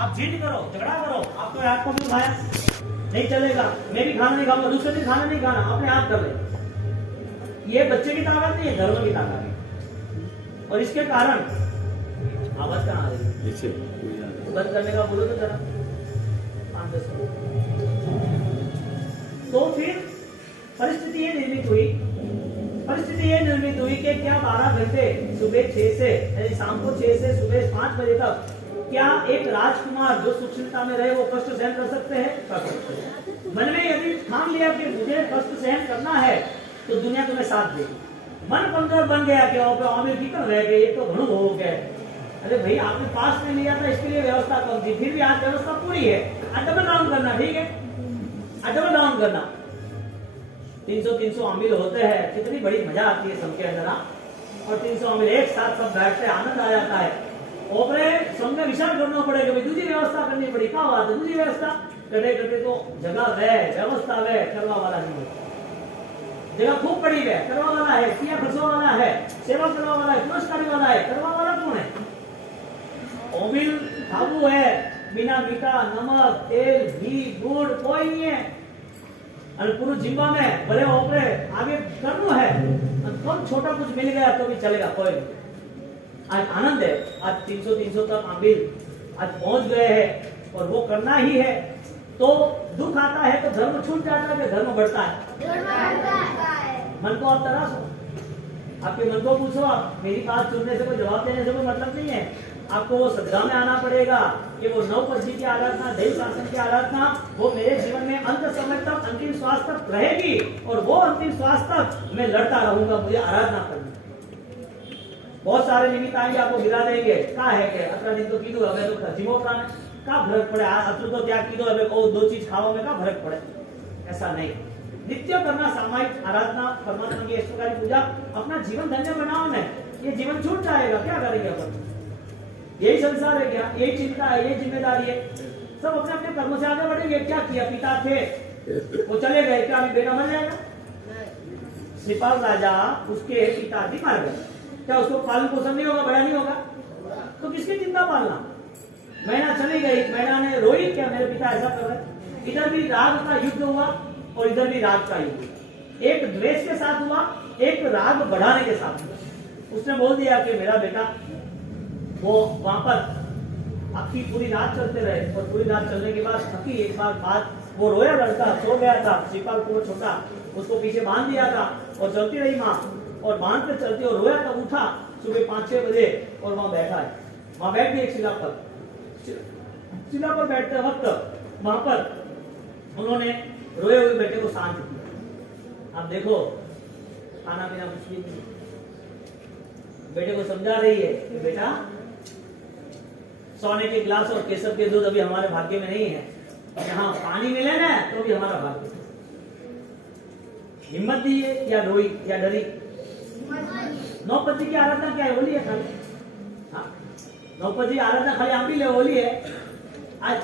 आप जीत करो, झगड़ा करो, आपको हाथ को क्यों खाया, नहीं चलेगा, मैं भी खाना नहीं खाऊंगा, दूसरे दिन खाना नहीं खाना, अपने आप कर ले। ये बच्चे की ताकत नहीं है, धर्म की ताकत है। और इसके कारण आवाज कहाँ आ रही है, बंद करने का बोलो तो जरा 5-10 मिनट। तो फिर परिस्थिति ये निर्मित हुई कि क्या 12 घंटे सुबह 6 से यानी शाम को 6 से सुबह 5 बजे तक क्या एक राजकुमार जो सुशीलता में रहे वो कष्ट सहन कर सकते हैं? कर सकते हैं। मन में यदि ठान लिया कि मुझे कष्ट सहन करना है तो दुनिया तुम्हें साथ देगी। मन कमजोर बन गया कि आमिर की कर रह गए, ये तो घणु हो गए। अरे भाई आपने पास में लिया था, इसके लिए व्यवस्था कम थी, फिर भी आज व्यवस्था पूरी है। आज डबल डाउन करना, ठीक है, आज डबल डाउन करना। 300 अमीर होते हैं, कितनी बड़ी मजा आती है सबके अंदर। और 300 अमीर एक साथ सब बैठते, आनंद आ जाता है। ओपरे संग विचार करना पड़ेगा, भाई दूसरी व्यवस्था करनी पड़ी, क्या बात है, दूसरी व्यवस्था करते तो जगह वे व्यवस्था वे करवा वाला नहीं, जगह खूब पड़ी है, करवा वाला है, किया खर्चवा वाला है, सेवा करवा वाला है, पुरस्कार वाला है, करवा वाला कौन है? ओमिल खाबू है, बिना मीठा नमक तेल घी गुड़ कोई नहीं है। और पूरे जिम्बा में बड़े ओपरे आगे करना है, कम छोटा कुछ मिल गया तो भी चलेगा, कोई नहीं। आज आनंद है, आज 300 तक आमिर आज पहुंच गए हैं और वो करना ही है। तो दुख आता है तो धर्म छूट जाता है कि धर्म बढ़ता है? मन को आप तराशो, आपके मन को पूछो, आप मेरी बात सुनने से कोई जवाब देने से कोई मतलब नहीं है। आपको वो सदगा में आना पड़ेगा कि वो 9 पद्धति की आराधना, देव शासन की आराधना वो मेरे जीवन में अंत समय तक, अंतिम श्वास तक रहेगी और वो अंतिम श्वास तक मैं लड़ता रहूंगा, मुझे आराधना करनी। बहुत सारे निमित्त आएंगे, आपको गिरा देंगे, क्या है कि अतरा दिन तो कीधु हमें तो खजीमो प्राण का फर्क पड़े, अतरू तो त्याग कीधो हमें को 2 चीज खावा में का फर्क पड़े? ऐसा नहीं। नित्य करना सामायिक आराधना, परमात्मा की ऐश्वर्य पूजा, अपना जीवन धन्य बनाओ में। ये जीवन छूट जाएगा, क्या करेंगे अपन? यही संसार है क्या? यही चिंता है, यही जिम्मेदारी है। सब अपने अपने कर्मों से आगे बढ़ेंगे। क्या किया? पिता थे वो चले गए, क्या अभी बेटा मर जाएगा? श्रीपाल राजा उसके पिताजी मर गए, क्या उसको पालन पोषण नहीं होगा, बड़ा नहीं होगा? तो किसकी चिंता पालना? मैना चली गई, मैना ने रोई, क्या मेरे पिता ऐसा कर रहे? इधर भी राग का युद्ध हुआ और इधर भी राग का युद्ध हुआ। एक द्वेष के साथ हुआ, एक राग बढ़ाने के साथ हुआ। उसने बोल दिया कि मेरा बेटा, वो वहां पर आखिरी पूरी रात चलते रहे और पूरी रात चलने के बाद थकी, एक बार बाद वो रोया, लड़का सो गया था, श्रीपाल को छोटा उसको पीछे बांध दिया था और चलती रही माँ, और बांध कर चलती और रोया, तब उठा सुबह 5-6 बजे और वहां बैठा है। वहां बैठ गई एक शिला पर बैठते वक्त वहां पर उन्होंने रोए हुए बेटे को शांत किया। अब देखो खाना पीना कुछ भी नहीं, बेटे को समझा रही है कि बेटा सोने के गिलास और केसर के दूध अभी हमारे भाग्य में नहीं है, यहाँ पानी मिले ना तो भी हमारा भाग्य। हिम्मत दी है या रोई या डरी? 9 पति की आराधना क्या है? होली है खाली। हाँ, 9 पति आराधना खाली आप भी ले, होली है। आज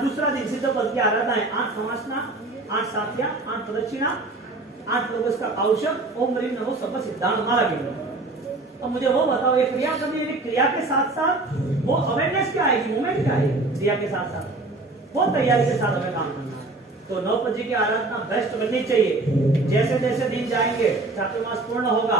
दूसरा दिन सिद्ध पद की आराधना है। 8 समासना, 8 साथिया, 8 प्रदक्षिणा, 8 लोगों का औषध, ओम ह्रीम नमो सर्व सिद्धांत माला गिनो। अब मुझे वो बताओ, ये क्रिया करनी है, क्रिया के साथ साथ वो अवेयरनेस क्या आएगी, मूवमेंट क्या आएगी? क्रिया के साथ साथ वो तैयारी के साथ हमें काम करना है। तो 9 पति की आराधना बेस्ट बननी चाहिए। जैसे जैसे दिन जाएंगे, चातुर्मास पूर्ण होगा,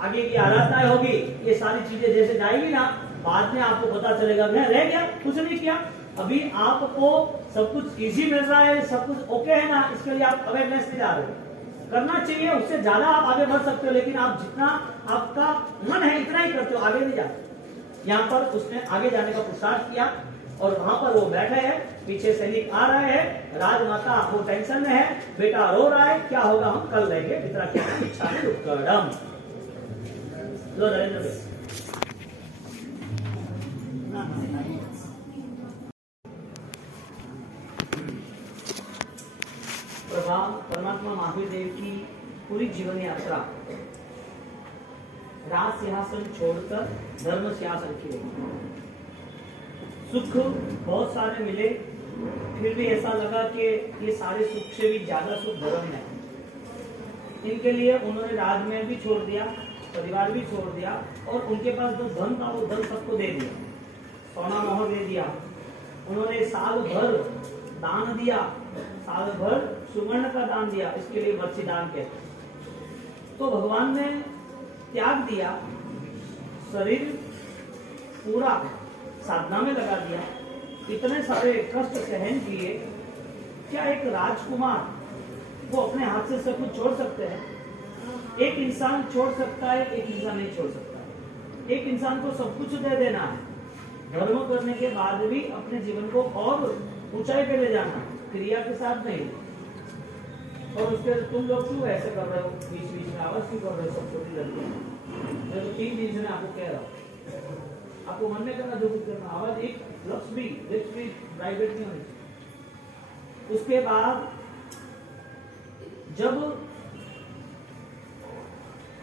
आगे की आराधनाएं होगी, ये सारी चीजें जैसे जाएगी ना, बाद में आपको पता चलेगा मैं रह गया, कुछ नहीं किया। अभी आपको सब कुछ इजी मिल रहा है, सब कुछ ओके है ना, इसके लिए आप अवेयरनेस नहीं जा रहे हो। करना चाहिए, उससे ज्यादा आप आगे बढ़ सकते हो, लेकिन आप जितना आपका मन है इतना ही करते हो, आगे नहीं जाते। यहाँ पर उसने आगे जाने का पुरुषार्थ किया और वहां पर वो बैठे हैं, पीछे सैनिक आ रहे हैं, राजमाता वो टेंशन में है, बेटा रो रहा है, क्या होगा हम कल लेंगे, इतना क्या इच्छा है उपकरम। लो नरेंद्र भाई, परमात्मा महावीर देव की पूरी जीवन यात्रा राज सिंहासन छोड़कर धर्म सिंहासन की रही। सुख बहुत सारे मिले, फिर भी ऐसा लगा कि ये सारे सुख से भी ज्यादा सुख धर्म है। इनके लिए उन्होंने राज में भी छोड़ दिया, परिवार भी छोड़ दिया और उनके पास जो धन था वो धन सबको दे दिया, सोना मोहर दे दिया, उन्होंने साल भर दान दिया, साल भर सुवर्ण का दान दिया, इसके लिए वत्सी दान कहते हैं। तो भगवान ने त्याग दिया, शरीर पूरा साधना में लगा दिया, इतने सारे कष्ट सहन किए। क्या एक राजकुमार वो अपने हाथ से सब कुछ छोड़ सकते हैं? एक इंसान छोड़ सकता है, एक इंसान नहीं छोड़ सकता है। एक इंसान को सब कुछ दे देना है, धर्म करने के बाद भी अपने जीवन को और ऊंचाई पे ले जाना, क्रिया के साथ नहीं। और उसके तुम लोग क्यों ऐसे कर रहे हो, बीच बीच में आवाज क्यों कर रहे हो? सब छोटी लड़की मैं तो 3 दिन से मैं आपको कह रहा हूँ, आपको मन में करना, जो कुछ करना, आवाज एक लक्ष्य भी प्राइवेट नहीं होनी। उसके बाद जब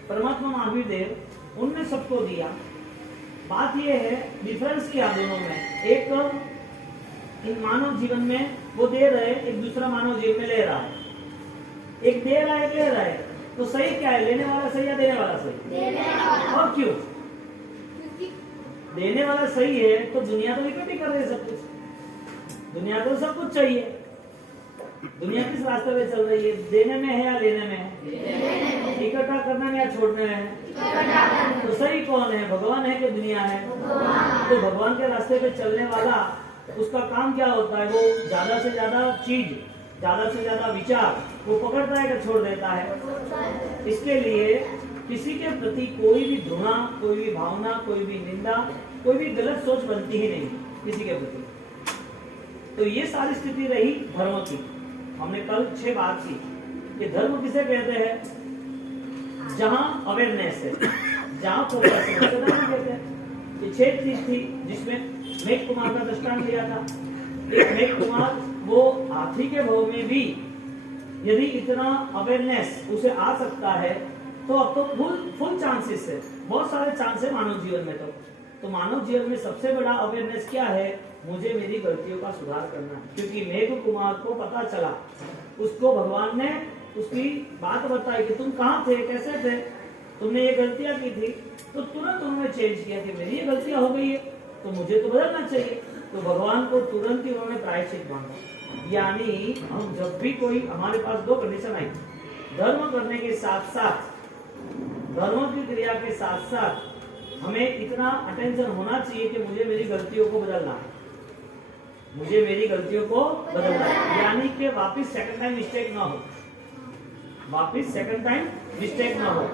परमात्मा महावीर देव उनने सबको दिया, बात यह है डिफरेंस क्या दोनों में? एक इन मानव जीवन में वो दे रहे, एक दूसरा मानव जीवन में ले रहा है। एक दे रहा है, एक ले रहा है, तो सही क्या है? लेने वाला सही या देने वाला सही? और क्यों देने वाला सही है? तो दुनिया तो इकट्ठी कर रही है सब कुछ, दुनिया को सब कुछ चाहिए। दुनिया किस रास्ते पे चल रही है? देने में है या लेने में है? इकट्ठा करने में या छोड़ने में है? तो सही कौन है, भगवान है कि दुनिया है? तो भगवान के रास्ते पे चलने वाला, उसका काम क्या होता है? वो ज्यादा से ज्यादा चीज, ज्यादा से ज्यादा विचार वो पकड़ता है कि छोड़ देता है? इसके लिए किसी के प्रति कोई भी घृणा, कोई भी भावना, कोई भी निंदा, कोई भी गलत सोच बनती ही नहीं किसी के प्रति। तो ये सारी स्थिति रही धर्म की। हमने कल 6 बात की कि धर्म किसे कहते हैं? जहां अवेयरनेस है, जहां फोकस है, उसे धर्म कहते हैं। ये 6 चीज थी जिसमें मेघ कुमार का दृष्टांत लिया था। एक मेघ कुमार वो हाथी के भाव में भी यदि इतना अवेयरनेस उसे आ सकता है, तो अब तो फुल चांसेस है, बहुत सारे चांस है मानव जीवन में। तो मानव जीवन में सबसे बड़ा अवेयरनेस क्या है? मुझे मेरी गलतियों का सुधार करना है। क्योंकि मेघ कुमार को पता चला, उसको भगवान ने उसकी बात बताई कि तुम कहाँ थे, कैसे थे, तुमने ये गलतियां की थी, तो तुरंत उन्होंने चेंज किया कि मेरी ये गलतियां हो गई है, तो मुझे तो बदलना चाहिए। तो भगवान को तुरंत ही उन्होंने प्रायश्चित मांगा। यानी हम जब भी कोई, हमारे पास 2 कंडीशन आई, धर्म करने के साथ साथ, धर्म की क्रिया के साथ साथ हमें इतना अटेंशन होना चाहिए कि मुझे मेरी गलतियों को बदलना है, मुझे मेरी गलतियों को बदलना है। यानी कि वापिस सेकंड टाइम मिस्टेक ना हो, वापिस सेकंड टाइम मिस्टेक ना हो।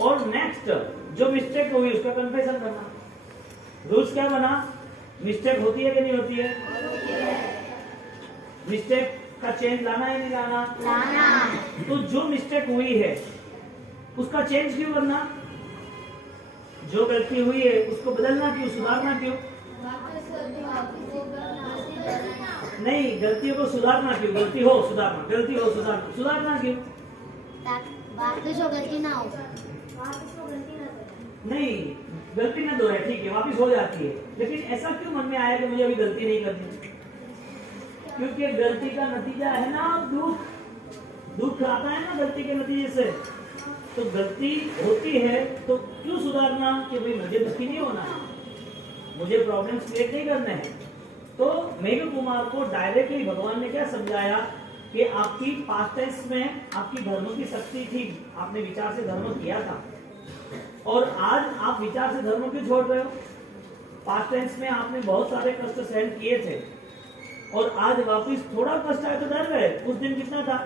और नेक्स्ट जो मिस्टेक हुई उसका कन्फेशन करना। रूल्स क्या बना? मिस्टेक होती है कि नहीं होती है? मिस्टेक का चेंज लाना है नहीं लाना? तो जो मिस्टेक हुई है उसका चेंज क्यों करना? जो गलती हुई है उसको बदलना क्यों, सुधारना क्यों? नहीं, गलतियों को सुधारना क्यों? गलती हो सुधारना, गलती हो सुधारना, सुधारना क्यों? गलती ना हो, नहीं, गलती ना दोहराए, ठीक है, वापिस हो जाती है, लेकिन ऐसा क्यों मन में आया कि मुझे अभी गलती नहीं करनी? क्योंकि गलती का नतीजा है ना दुख, दुख आता है ना गलती के नतीजे से। तो गलती होती है तो क्यों सुधारना कि भाई मुझे दुखी नहीं होना है, मुझे प्रॉब्लम्स क्रिएट नहीं करने हैं। तो मेघ कुमार को डायरेक्टली भगवान ने क्या समझाया कि आपकी पास्ट टेंस में आपकी धर्म की शक्ति थी, आपने विचार से धर्म किया था, और आज आप विचार से धर्म क्यों छोड़ रहे हो? पास्ट टेंस में आपने बहुत सारे कष्ट सहन किए थे, और आज वापिस थोड़ा कष्ट आया तो डर गए। उस दिन कितना था?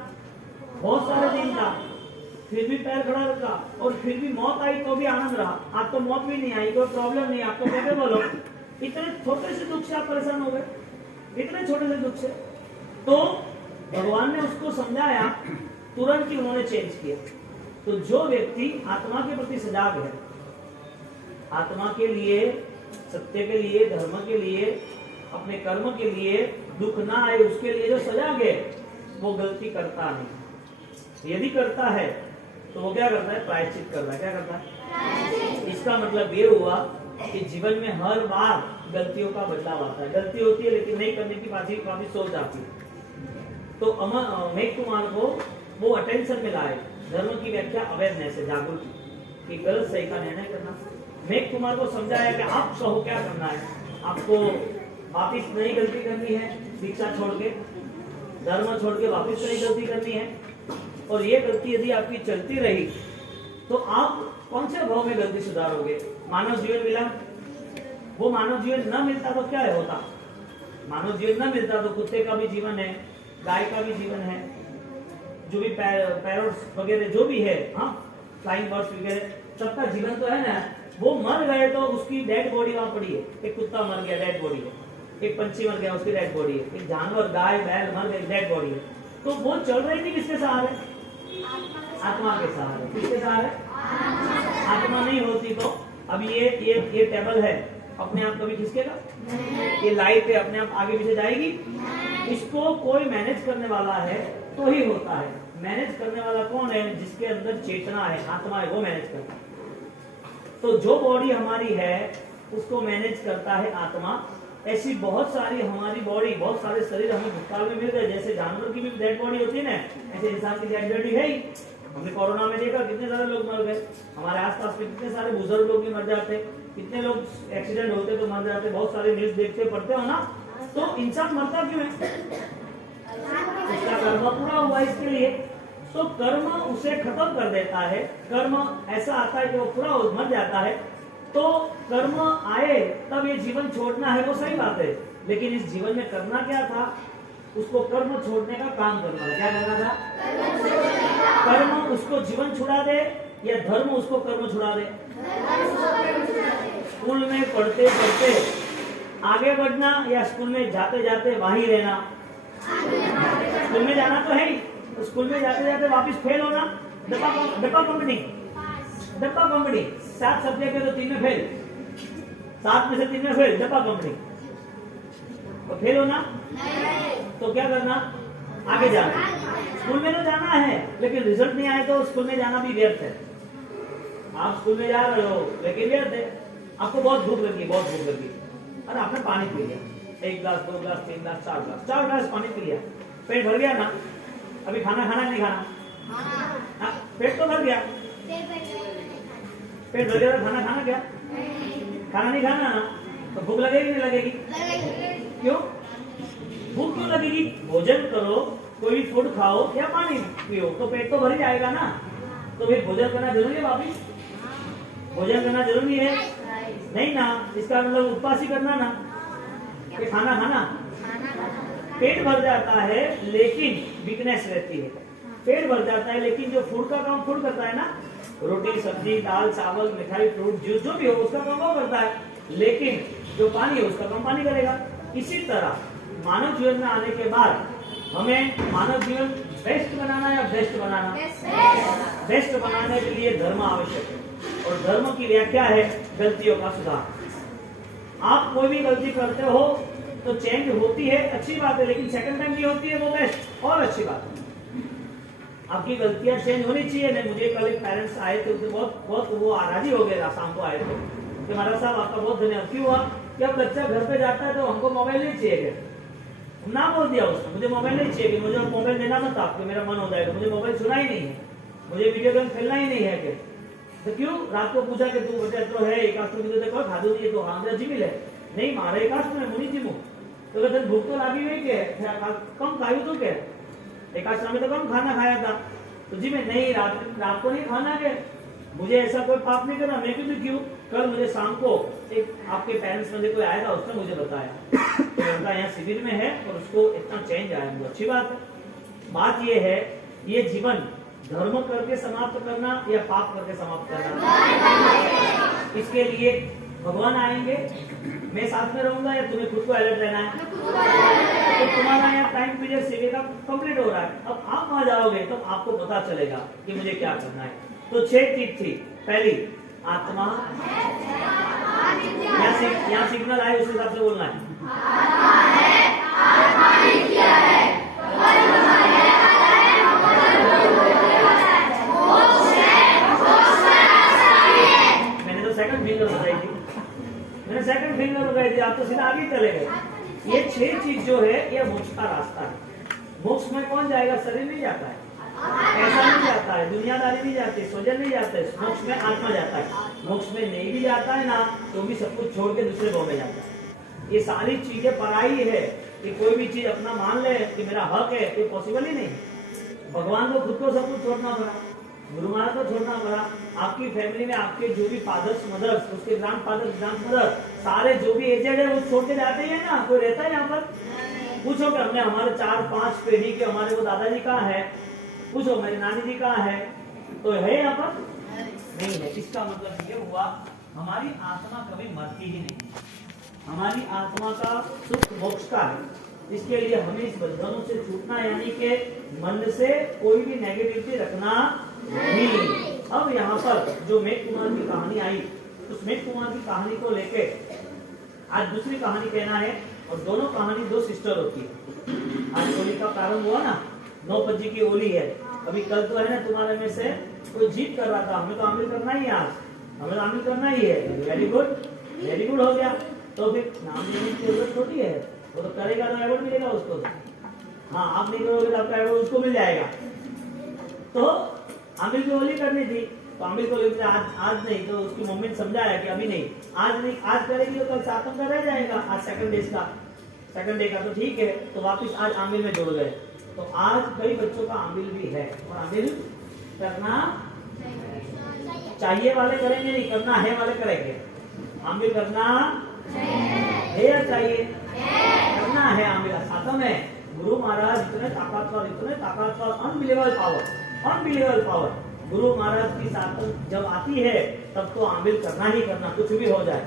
बहुत सारे दिन था, फिर भी पैर खड़ा रखा, और फिर भी मौत आई तो भी आनंद रहा। आज तो मौत भी नहीं आई, कोई प्रॉब्लम नहीं, आप तो कैसे बोलो? इतने छोटे से दुख से आप परेशान हो गए, इतने छोटे से दुख से। तो भगवान ने उसको समझाया, तुरंत ही उन्होंने चेंज किया। तो जो व्यक्ति आत्मा के प्रति सजाग है, आत्मा के लिए, सत्य के लिए, धर्म के लिए, अपने कर्म के लिए, दुख ना आए उसके लिए जो सजाग है, वो गलती करता नहीं। यदि करता है तो वो क्या करता है? प्रायश्चित करता है। क्या करता है? इसका मतलब ये हुआ कि जीवन में हर बार गलतियों का बदलाव आता है। गलती होती है लेकिन नहीं करने की वापस सोच आती है। तो मेघ कुमार को वो अटेंशन में लाए। धर्म की व्याख्या अवेयरनेस है, जागरूकता, कि गलत सही का निर्णय करना। मेघ कुमार को समझाया कि आप कहो क्या करना है, आपको वापिस नई गलती करनी है, दीक्षा छोड़ के, धर्म छोड़ के वापिस नई गलती करनी है। और ये गलती यदि आपकी चलती रही तो आप कौन से भाव में गलती सुधारोगे? मानव जीवन मिला, वो मानव जीवन न मिलता तो क्या होता? मानव जीवन न मिलता तो कुत्ते का भी जीवन है, गाय का भी जीवन है, जो भी पैरोट्स वगैरह जो भी है, हाँ, फ्लाइंग बर्ड्स वगैरह, सबका जीवन तो है ना। वो मर गए तो उसकी डेड बॉडी वहां पड़ी है। एक कुत्ता मर गया, डेड बॉडी है। एक पंछी मर गया, उसकी डेड बॉडी है। एक जानवर, गाय बैल मर गए, डेड बॉडी है। तो वो चल रही थी किसके सहारे? आत्मा के सहारे। किसके सहारे? आत्मा नहीं होती तो अब ये टेबल है, अपने आप कभी खिसकेगा? ये लाइट है, अपने आप आगे पीछे जाएगी? इसको कोई मैनेज करने वाला है तो ही होता है। मैनेज करने वाला कौन है? जिसके अंदर चेतना है, आत्मा है, वो मैनेज करता है। तो जो बॉडी हमारी है उसको मैनेज करता है आत्मा। ऐसी बहुत सारी हमारी बॉडी, बहुत सारे शरीर हमें भूतकाल में मिल गए। जैसे जानवर की भी डेड बॉडी होती है ना, ऐसे इंसान की डेड बॉडी है ही। हमने कोरोना में देखा कितने सारे लोग मर गए। हमारे आसपास में कितने सारे बुजुर्ग लोग भी मर जाते, कितने लोग एक्सीडेंट होते तो मर जाते। बहुत सारे न्यूज देखते पढ़ते हो ना। तो इंसान मरता क्यों है? उसका कर्म पूरा हुआ इसके लिए। तो कर्म उसे खत्म कर देता है। कर्म ऐसा आता है कि वो पूरा मर जाता है। तो कर्म आए तब ये जीवन छोड़ना है, वो सही बात है। लेकिन इस जीवन में करना क्या था? उसको कर्म छोड़ने का काम करना था। क्या करना था? कर्म उसको जीवन छुड़ा दे या धर्म उसको कर्म छुड़ा दे? स्कूल में पढ़ते पढ़ते आगे बढ़ना या स्कूल में जाते जाते वहीं रहना? स्कूल में जाना तो है ही, तो स्कूल में जाते जाते वापस फेल होना। डब्बा कंपनी 7 सब्जेक्ट है तो 3 में फेल, 7 में से 3 में फेल, डब्बा कंपनी। तो फेल होना तो क्या करना? आगे जाना। स्कूल में तो जाना है लेकिन रिजल्ट नहीं आए तो स्कूल में जाना भी व्यर्थ है। आप स्कूल में जा रहे हो लेकिन व्यर्थ है। आपको बहुत भूख लगी, बहुत भूख लगी, अरे आपने पानी पी लिया, 1 गिलास 2 गिलास 3 गिलास 4 गिलास 4 गिलास पानी पी लिया, पेट भर गया ना? अभी खाना खाना नहीं खाना? हाँ, पेट तो भर गया। पेट भर गया तो खाना खाना क्या? खाना नहीं खाना ना? तो भूख लगेगी नहीं लगेगी? क्यों भूख क्यों लगेगी? भोजन करो, कोई फूड खाओ या पानी पियो तो पेट तो भर ही जाएगा ना। तो फिर भोजन करना जरूरी है? वापिस भोजन करना जरूरी है? नहीं ना। इसका मतलब उपवास ही करना ना, कि खाना खाना। पेट भर जाता है लेकिन वीकनेस रहती है। पेट भर जाता है लेकिन जो फूड का काम फूड करता है ना, रोटी सब्जी दाल चावल मिठाई फ्रूट जूस जो भी हो उसका काम वो करता है। लेकिन जो पानी है उसका काम पानी करेगा। इसी तरह मानव जीवन में आने के बाद हमें मानव जीवन बेस्ट बनाना या बेस्ट बनाना? बेस्ट बनाने के लिए धर्म आवश्यक है। और धर्म की व्याख्या है गलतियों का सुधार। आप कोई भी गलती करते हो तो चेंज होती है, अच्छी बात है, लेकिन सेकंड टाइम नहीं होती है वो बेस्ट और अच्छी बात है। आपकी गलतियां चेंज होनी चाहिए। नहीं, मुझे कल एक पेरेंट्स आए थे, उसे बहुत वो राजी हो गए, शाम को आए थे कि महाराज साहब आपका बहुत धन्यवाद। क्यों हुआ? कि अब बच्चा घर पे जाता है तो हमको मोबाइल नहीं चाहिए। ना बोल दिया उसने, मुझे मोबाइल नहीं चाहिए, कि मुझे मोबाइल देना मत आपको, मेरा मन हो जाएगा, मुझे मोबाइल सुना ही नहीं है, मुझे वीडियो गेम खेलना ही नहीं है। कि तो क्यों? रात को पूछा कि तू बच्चा तो है एकाष्ट देखो खाधो नहीं तो हाँ जी मिले नहीं मारे एकाष्ट में मुनि जी तो कहते भूख तो लागी हुई के कम खायु तो क्या? एकाष्ट में तो कम खाना खाया था। तो जी मैं नहीं, रात को नहीं खाना के, मुझे ऐसा कोई पाप नहीं करना। मैं क्यों? कल मुझे शाम को एक आपके पेरेंट्स में से कोई आया था, उसने मुझे बताया कि उनका यहाँ शिविर में है और उसको इतना चेंज आया। मुझे अच्छी बात है। बात ये है, ये जीवन धर्म करके समाप्त करना या पाप करके समाप्त करना? इसके लिए भगवान आएंगे, मैं साथ में रहूंगा या तुम्हें खुद को अलर्ट रहना है? तो तुम्हारा यहाँ टाइम पीरियड सेवे का कंप्लीट हो रहा है। अब आप वहां जाओगे तो आपको पता चलेगा कि मुझे क्या करना है। तो 6 चीज थी। पहली आत्मा, यहाँ सिग्नल आए उस हिसाब से बोलना है। मैंने तो सेकंड फिंगर बताई थी, आप तो सीधा आगे चले गए। ये 6 चीज जो है ये मोक्ष का रास्ता है। मोक्ष में कौन जाएगा? शरीर नहीं जाता है, ऐसा नहीं जाता है, दुनियादारी नहीं जाती, स्वजन नहीं जाते। मोक्ष में आत्मा जाता है। मोक्ष में नहीं भी जाता है ना तो भी सब कुछ छोड़ के दूसरे भाव में जाता है। ये सारी चीजें पराई है कि कोई भी चीज अपना मान ले कि मेरा हक है, ये पॉसिबल ही नहीं। भगवान को खुद को सब कुछ छोड़ना पड़ा, गुरु महाराज को छोड़ना पड़ा, आपकी फैमिली में आपके जो भी फादर्स मदर्स, उसके ग्रैंड फादर ग्रैंड मदर, सारे जो भी एजेड है वो छोड़ के जाते ही है ना। कोई रहता है यहाँ पर? पूछो कि हमने हमारे 4-5 पीढ़ी के हमारे वो दादाजी कहाँ है, पूछो मेरी नानी जी कहाँ है, तो है यहाँ पर? नहीं है। इसका मतलब ये हुआ हमारी आत्मा कभी मरती ही नहीं, हमारी आत्मा का सुख मोक्ष का है। इसके लिए हमें इस बंधनों से छूटना, यानी कि मन से कोई भी नेगेटिविटी रखना नहीं। अब यहाँ पर जो मेघ कुमार की कहानी आई, उस मेघ कुमार की कहानी को लेके आज दूसरी कहानी कहना है, और दोनों कहानी 2 सिस्टर होती है। आज होली का प्रारंभ हुआ ना, 9 बजे की होली है। अभी कल तो है ना, तुम्हारे में से कोई जीत कर रहा था, हमें तो आमिल करना ही है, आज हमें तो आमिल करना ही है। वेरी गुड हो गया। तो फिर नाम लेने की जरूरत थोड़ी है, वो तो करेगा तो अवार्ड मिलेगा उसको। हाँ, आप नहीं करोगे तो आपका अवार्ड उसको मिल जाएगा। तो आमिल की होली करनी थी, तो आमिल को लेकर आज नहीं, तो उसकी मम्मी ने समझाया कि अभी नहीं, आज करेगी तो कल सातम का रह जाएगा, आज सेकंड डे का तो ठीक है। तो वापस आज आमिल में जोड़ गए। तो आज कई बच्चों का आमिल भी है, और आमिल करना चाहिए वाले करेंगे, नहीं करना है वाले करेंगे। आमिल करना है या चाहिए? करना है। आमिल सातम है। गुरु महाराज इतने ताकतवर, अनबिलीवेबल पावर। गुरु महाराज की सातम जब आती है तब तो आमिल करना ही करना, कुछ भी हो जाए।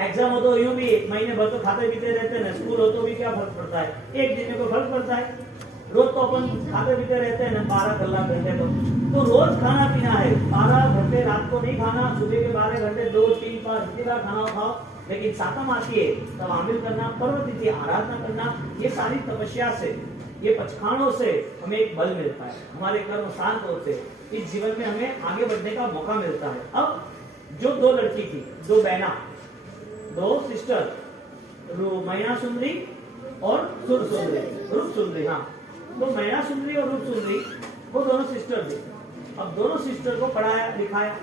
एग्जाम हो तो यूं भी 1 महीने भर तो खाते पीते रहते हैं, स्कूल हो तो भी क्या फर्क पड़ता है, एक दिन में कोई फर्क पड़ता है। रोज तो अपन खाते पीते रहते हैं ना, 12 घंटे तो रोज खाना पीना है। 12 घंटे रात को नहीं खाना, सुबह के 12 घंटे 2-3-5 जितनी बार खाना खाओ। लेकिन सातम आती है तब आमिल करना, पर्वतिथि आराधना करना, ये सारी तपस्या से, ये पचखानों से हमें एक बल मिलता है, हमारे कर्म शांत होते, इस जीवन में हमें आगे बढ़ने का मौका मिलता है। अब जो 2 लड़की थी, 2 बहना, 2 सिस्टर, मैना सुंदरी और रूप सुंदरी, हाँ, तो मैना सुंदरी और रूप सुंदरी वो दोनों सिस्टर थी। अब दोनों सिस्टर को पढ़ाया लिखाया।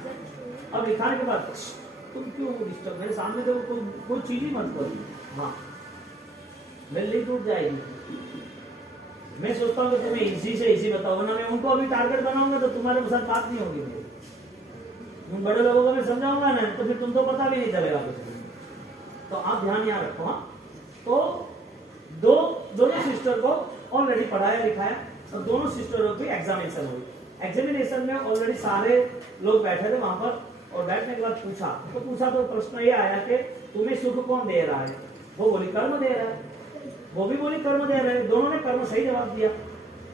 अब लिखाने के बाद तुम क्यों डिस्टर्ब, मेरे सामने तो कोई चीज ही मत करो, हाँ मेरी टूट जाएगी। मैं सोचता हूँ कि तुम्हें इजी से इजी बताओ, वरना मैं उनको अभी टारगेट बनाऊंगा तो तुम्हारे साथ बात नहीं होगी मेरी। उन बड़े लोगों को मैं समझाऊंगा ना, तो फिर तुम तो पता भी नहीं चलेगा कुछ। तो आप ध्यान यहाँ रखो। हाँ, तो दोनों सिस्टर को ऑलरेडी पढ़ाया लिखाया, और दोनों सिस्टरों की एग्जामिनेशन हुई। एग्जामिनेशन में ऑलरेडी सारे लोग बैठे थे वहां पर, और बैठने के बाद पूछा तो प्रश्न ये आया कि तुम्हें सुख कौन दे रहा है? वो बोली कर्म दे रहा है, वो भी बोली कर्म दे रहा है। दोनों ने कर्म सही जवाब दिया।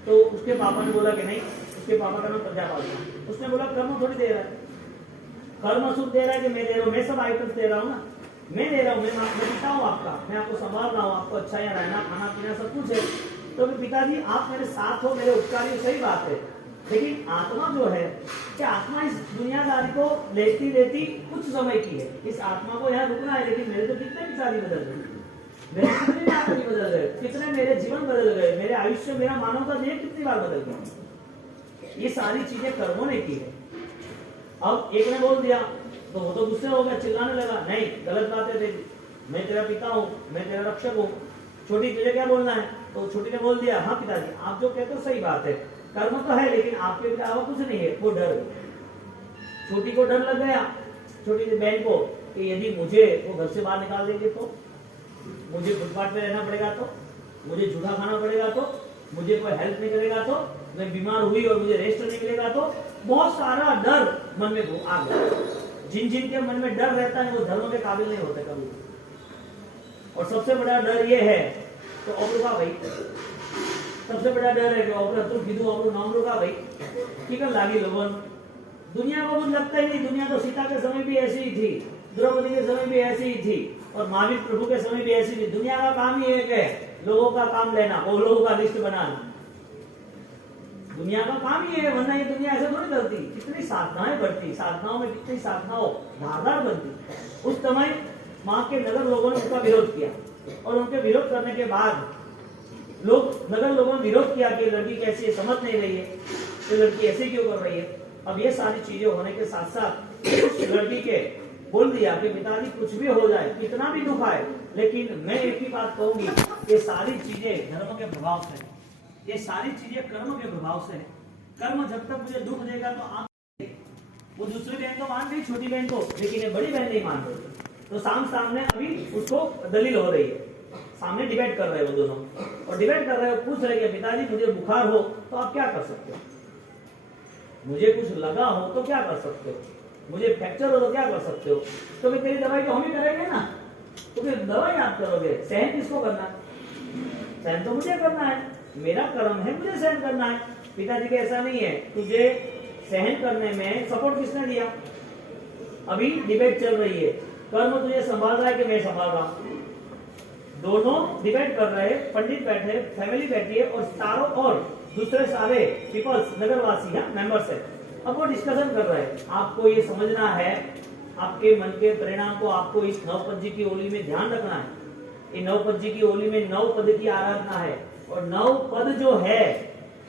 तो उसके पापा ने बोला कि नहीं, उसके पापा का नाम प्रजापाल था, उसने बोला कर्म थोड़ी दे रहा है, कर्म सुख दे रहा है कि मैं दे रहा हूँ, मैं सब आइटम्स दे रहा हूँ ना, मैं दे रहा हूँ, मैं पिता हूँ आपका, मैं आपको संभाल रहा हूँ, आपको अच्छा यहाँ रहना खाना पीना सब कुछ है। तो पिताजी आप मेरे साथ हो, मेरे उपकारी, सही बात है। लेकिन आत्मा जो है, क्या आत्मा इस दुनियादारी को लेती कुछ समय की है, इस आत्मा को यहाँ रुकना है। लेकिन मेरे तो कितने पिताजी बदल गए, मेरे कितने आदमी बदल गए, कितने मेरे जीवन बदल गए, मेरे आयुष्य, मेरा मानव का देह कितनी बार बदल गया। ये सारी चीजें कर्मों ने की है। अब एक ने बोल दिया तो वो तो गुस्से हो गया, चिल्लाने लगा, नहीं गलत बात है तेरी, मैं तेरा पिता हूँ, मैं तेरा रक्षक हूँ, छोटी तुझे क्या बोलना है? तो छोटी ने बोल दिया, हाँ पिताजी आप जो कहते हो सही बात है, कर्म तो है लेकिन आपके अलावा कुछ नहीं है। वो डर, छोटी को डर लग गया, छोटी बहन को, कि यदि मुझे वो घर से बाहर निकाल देंगे तो, मुझे फुटपाथ पे रहना पड़ेगा तो, मुझे जूठा खाना पड़ेगा तो, मुझे कोई हेल्प नहीं करेगा तो, मैं बीमार हुई और मुझे रेस्ट नहीं मिलेगा तो, बहुत सारा डर मन में आ गया। जिन के मन में डर रहता है वो धर्म के काबिल नहीं होते कभी। और सबसे बड़ा डर ये है तो का भाई, सबसे बड़ा डर है कि तुम कीधु आपको नाम का भाई ठीक है लागी लोगन। दुनिया को कुछ लगता ही नहीं, दुनिया तो सीता के समय भी ऐसी ही थी, द्रौपदी के समय भी ऐसी ही थी, और महावीर प्रभु के समय भी ऐसी थी। दुनिया का काम ही एक है, लोगों का काम लेना और लोगों का लिस्ट बनाना, दुनिया का काम ही है। वरना ये दुनिया ऐसे थोड़ी चलती। कितनी साधनाएं बढ़ती, साधनाओं में कितनी साधनाओं धारदार बनती। उस समय माँ के नगर लोगों ने उसका विरोध किया, और उनके विरोध करने के बाद नगर लोगों ने विरोध किया कि लड़की कैसी है, समझ नहीं रही है, ये लड़की ऐसे क्यों कर रही है। अब ये सारी चीजें होने के साथ साथ उस लड़की के बोल दिया कि पिताजी कुछ भी हो जाए, कितना भी दुख आए, लेकिन मैं एक ही बात कहूंगी, ये सारी चीजें धर्म के प्रभाव से है, ये सारी चीजें कर्म के प्रभाव से है। कर्म जब तक मुझे दुख देगा तो आप, वो दूसरी बहन तो मान गई, छोटी बहन को, लेकिन ये बड़ी बहन नहीं मान रही। तो सामने अभी उसको दलील हो रही है, सामने डिबेट कर रहे हो दोनों, और डिबेट कर रहे हो, पूछ रहे हैं पिताजी मुझे बुखार हो तो आप क्या कर सकते हो, मुझे कुछ लगा हो तो क्या कर सकते हो, मुझे फ्रैक्चर हो तो क्या कर सकते हो। तो मैं तेरी दवाई तो हम ही करेंगे ना, तो फिर दवाई आप करोगे, सहन किसको करना है, सहन तो मुझे करना है, मेरा कर्म है, मुझे सहन करना है। पिताजी का ऐसा नहीं है, तुझे सहन करने में सपोर्ट किसने दिया, अभी डिबेट चल रही है, कर्म तुझे संभाल रहा है कि मैं संभाल रहा हूं, दोनों डिबेट कर रहे हैं, पंडित बैठे, फैमिली बैठी है, और चारों और दूसरे सारे पीपल्स, नगरवासी या मेंबर्स है, अब वो डिस्कशन कर रहे हैं। आपको ये समझना है, आपके मन के परिणाम को आपको इस नवपद की होली में ध्यान रखना है। ये नवपद की होली में 9 पद की आराधना है, और 9 पद जो है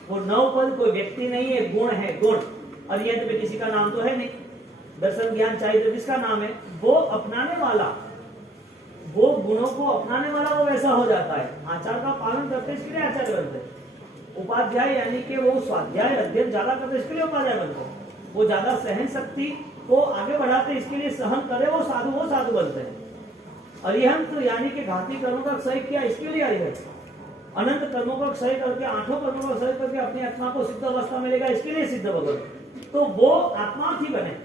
वो 9 पद कोई व्यक्ति नहीं है, गुण है, गुण। अरिहंत में किसी का नाम तो है नहीं, दर्शन ज्ञान चाहिए किसका नाम है, वो अपनाने वाला, वो गुणों को अपनाने वाला वो वैसा हो जाता है। आचार का पालन करते इसके लिए आचार्य बनते, उपाध्याय यानी कि वो स्वाध्याय अध्ययन ज्यादा करते इसके लिए उपाध्याय बनते, वो ज्यादा सहन शक्ति को आगे बढ़ाते इसके लिए सहन करे वो साधु बनते हैं। अरिहंत यानी कि घाती कर्मों का क्षय किया इसके लिए अरिहंत, अनंत कर्मों का क्षय करके, 8 कर्मों का क्षय करके अपनी आत्मा को सिद्ध अवस्था मिलेगा इसके लिए सिद्ध भगवत, तो वो आत्मा ही बने,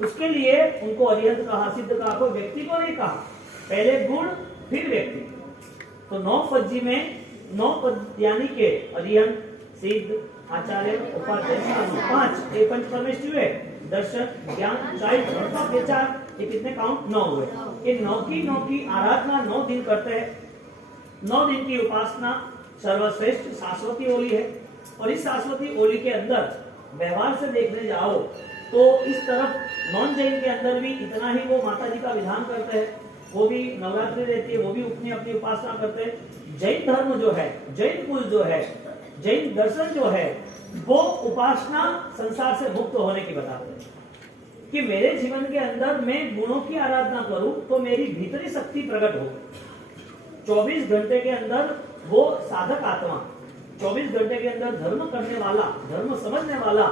उसके लिए उनको अरिहंत कहा, सिद्ध कहा, कोई व्यक्ति को नहीं कहा, पहले गुण फिर व्यक्ति। तो 9 पद में 9 पद यानी के अरिहंत, सिद्ध, आचार्य, उपाध्याय, 5 ये पंच परमेश्वर है, दर्शन ज्ञान चाहिए विचार, ये कितने काउंट 9 हुए। ये 9 की आराधना 9 दिन करते हैं, 9 दिन की उपासना सर्वश्रेष्ठ शाश्वती होली है। और इस शाश्वती होली के अंदर व्यवहार से देखने जाओ तो इस तरफ नॉन जैन के अंदर भी इतना ही वो माता जी का विधान करते हैं, वो भी नवरात्रि रहती है, वो भी अपनी अपनी उपासना करते हैं। जैन धर्म जो है, जैन कुल जो है, जैन दर्शन जो है, वो उपासना संसार से मुक्त होने की बताते हैं कि मेरे जीवन के अंदर मैं गुणों की आराधना करूं तो मेरी भीतरी शक्ति प्रकट हो। 24 घंटे के अंदर वो साधक आत्मा, 24 घंटे के अंदर धर्म करने वाला, धर्म समझने वाला,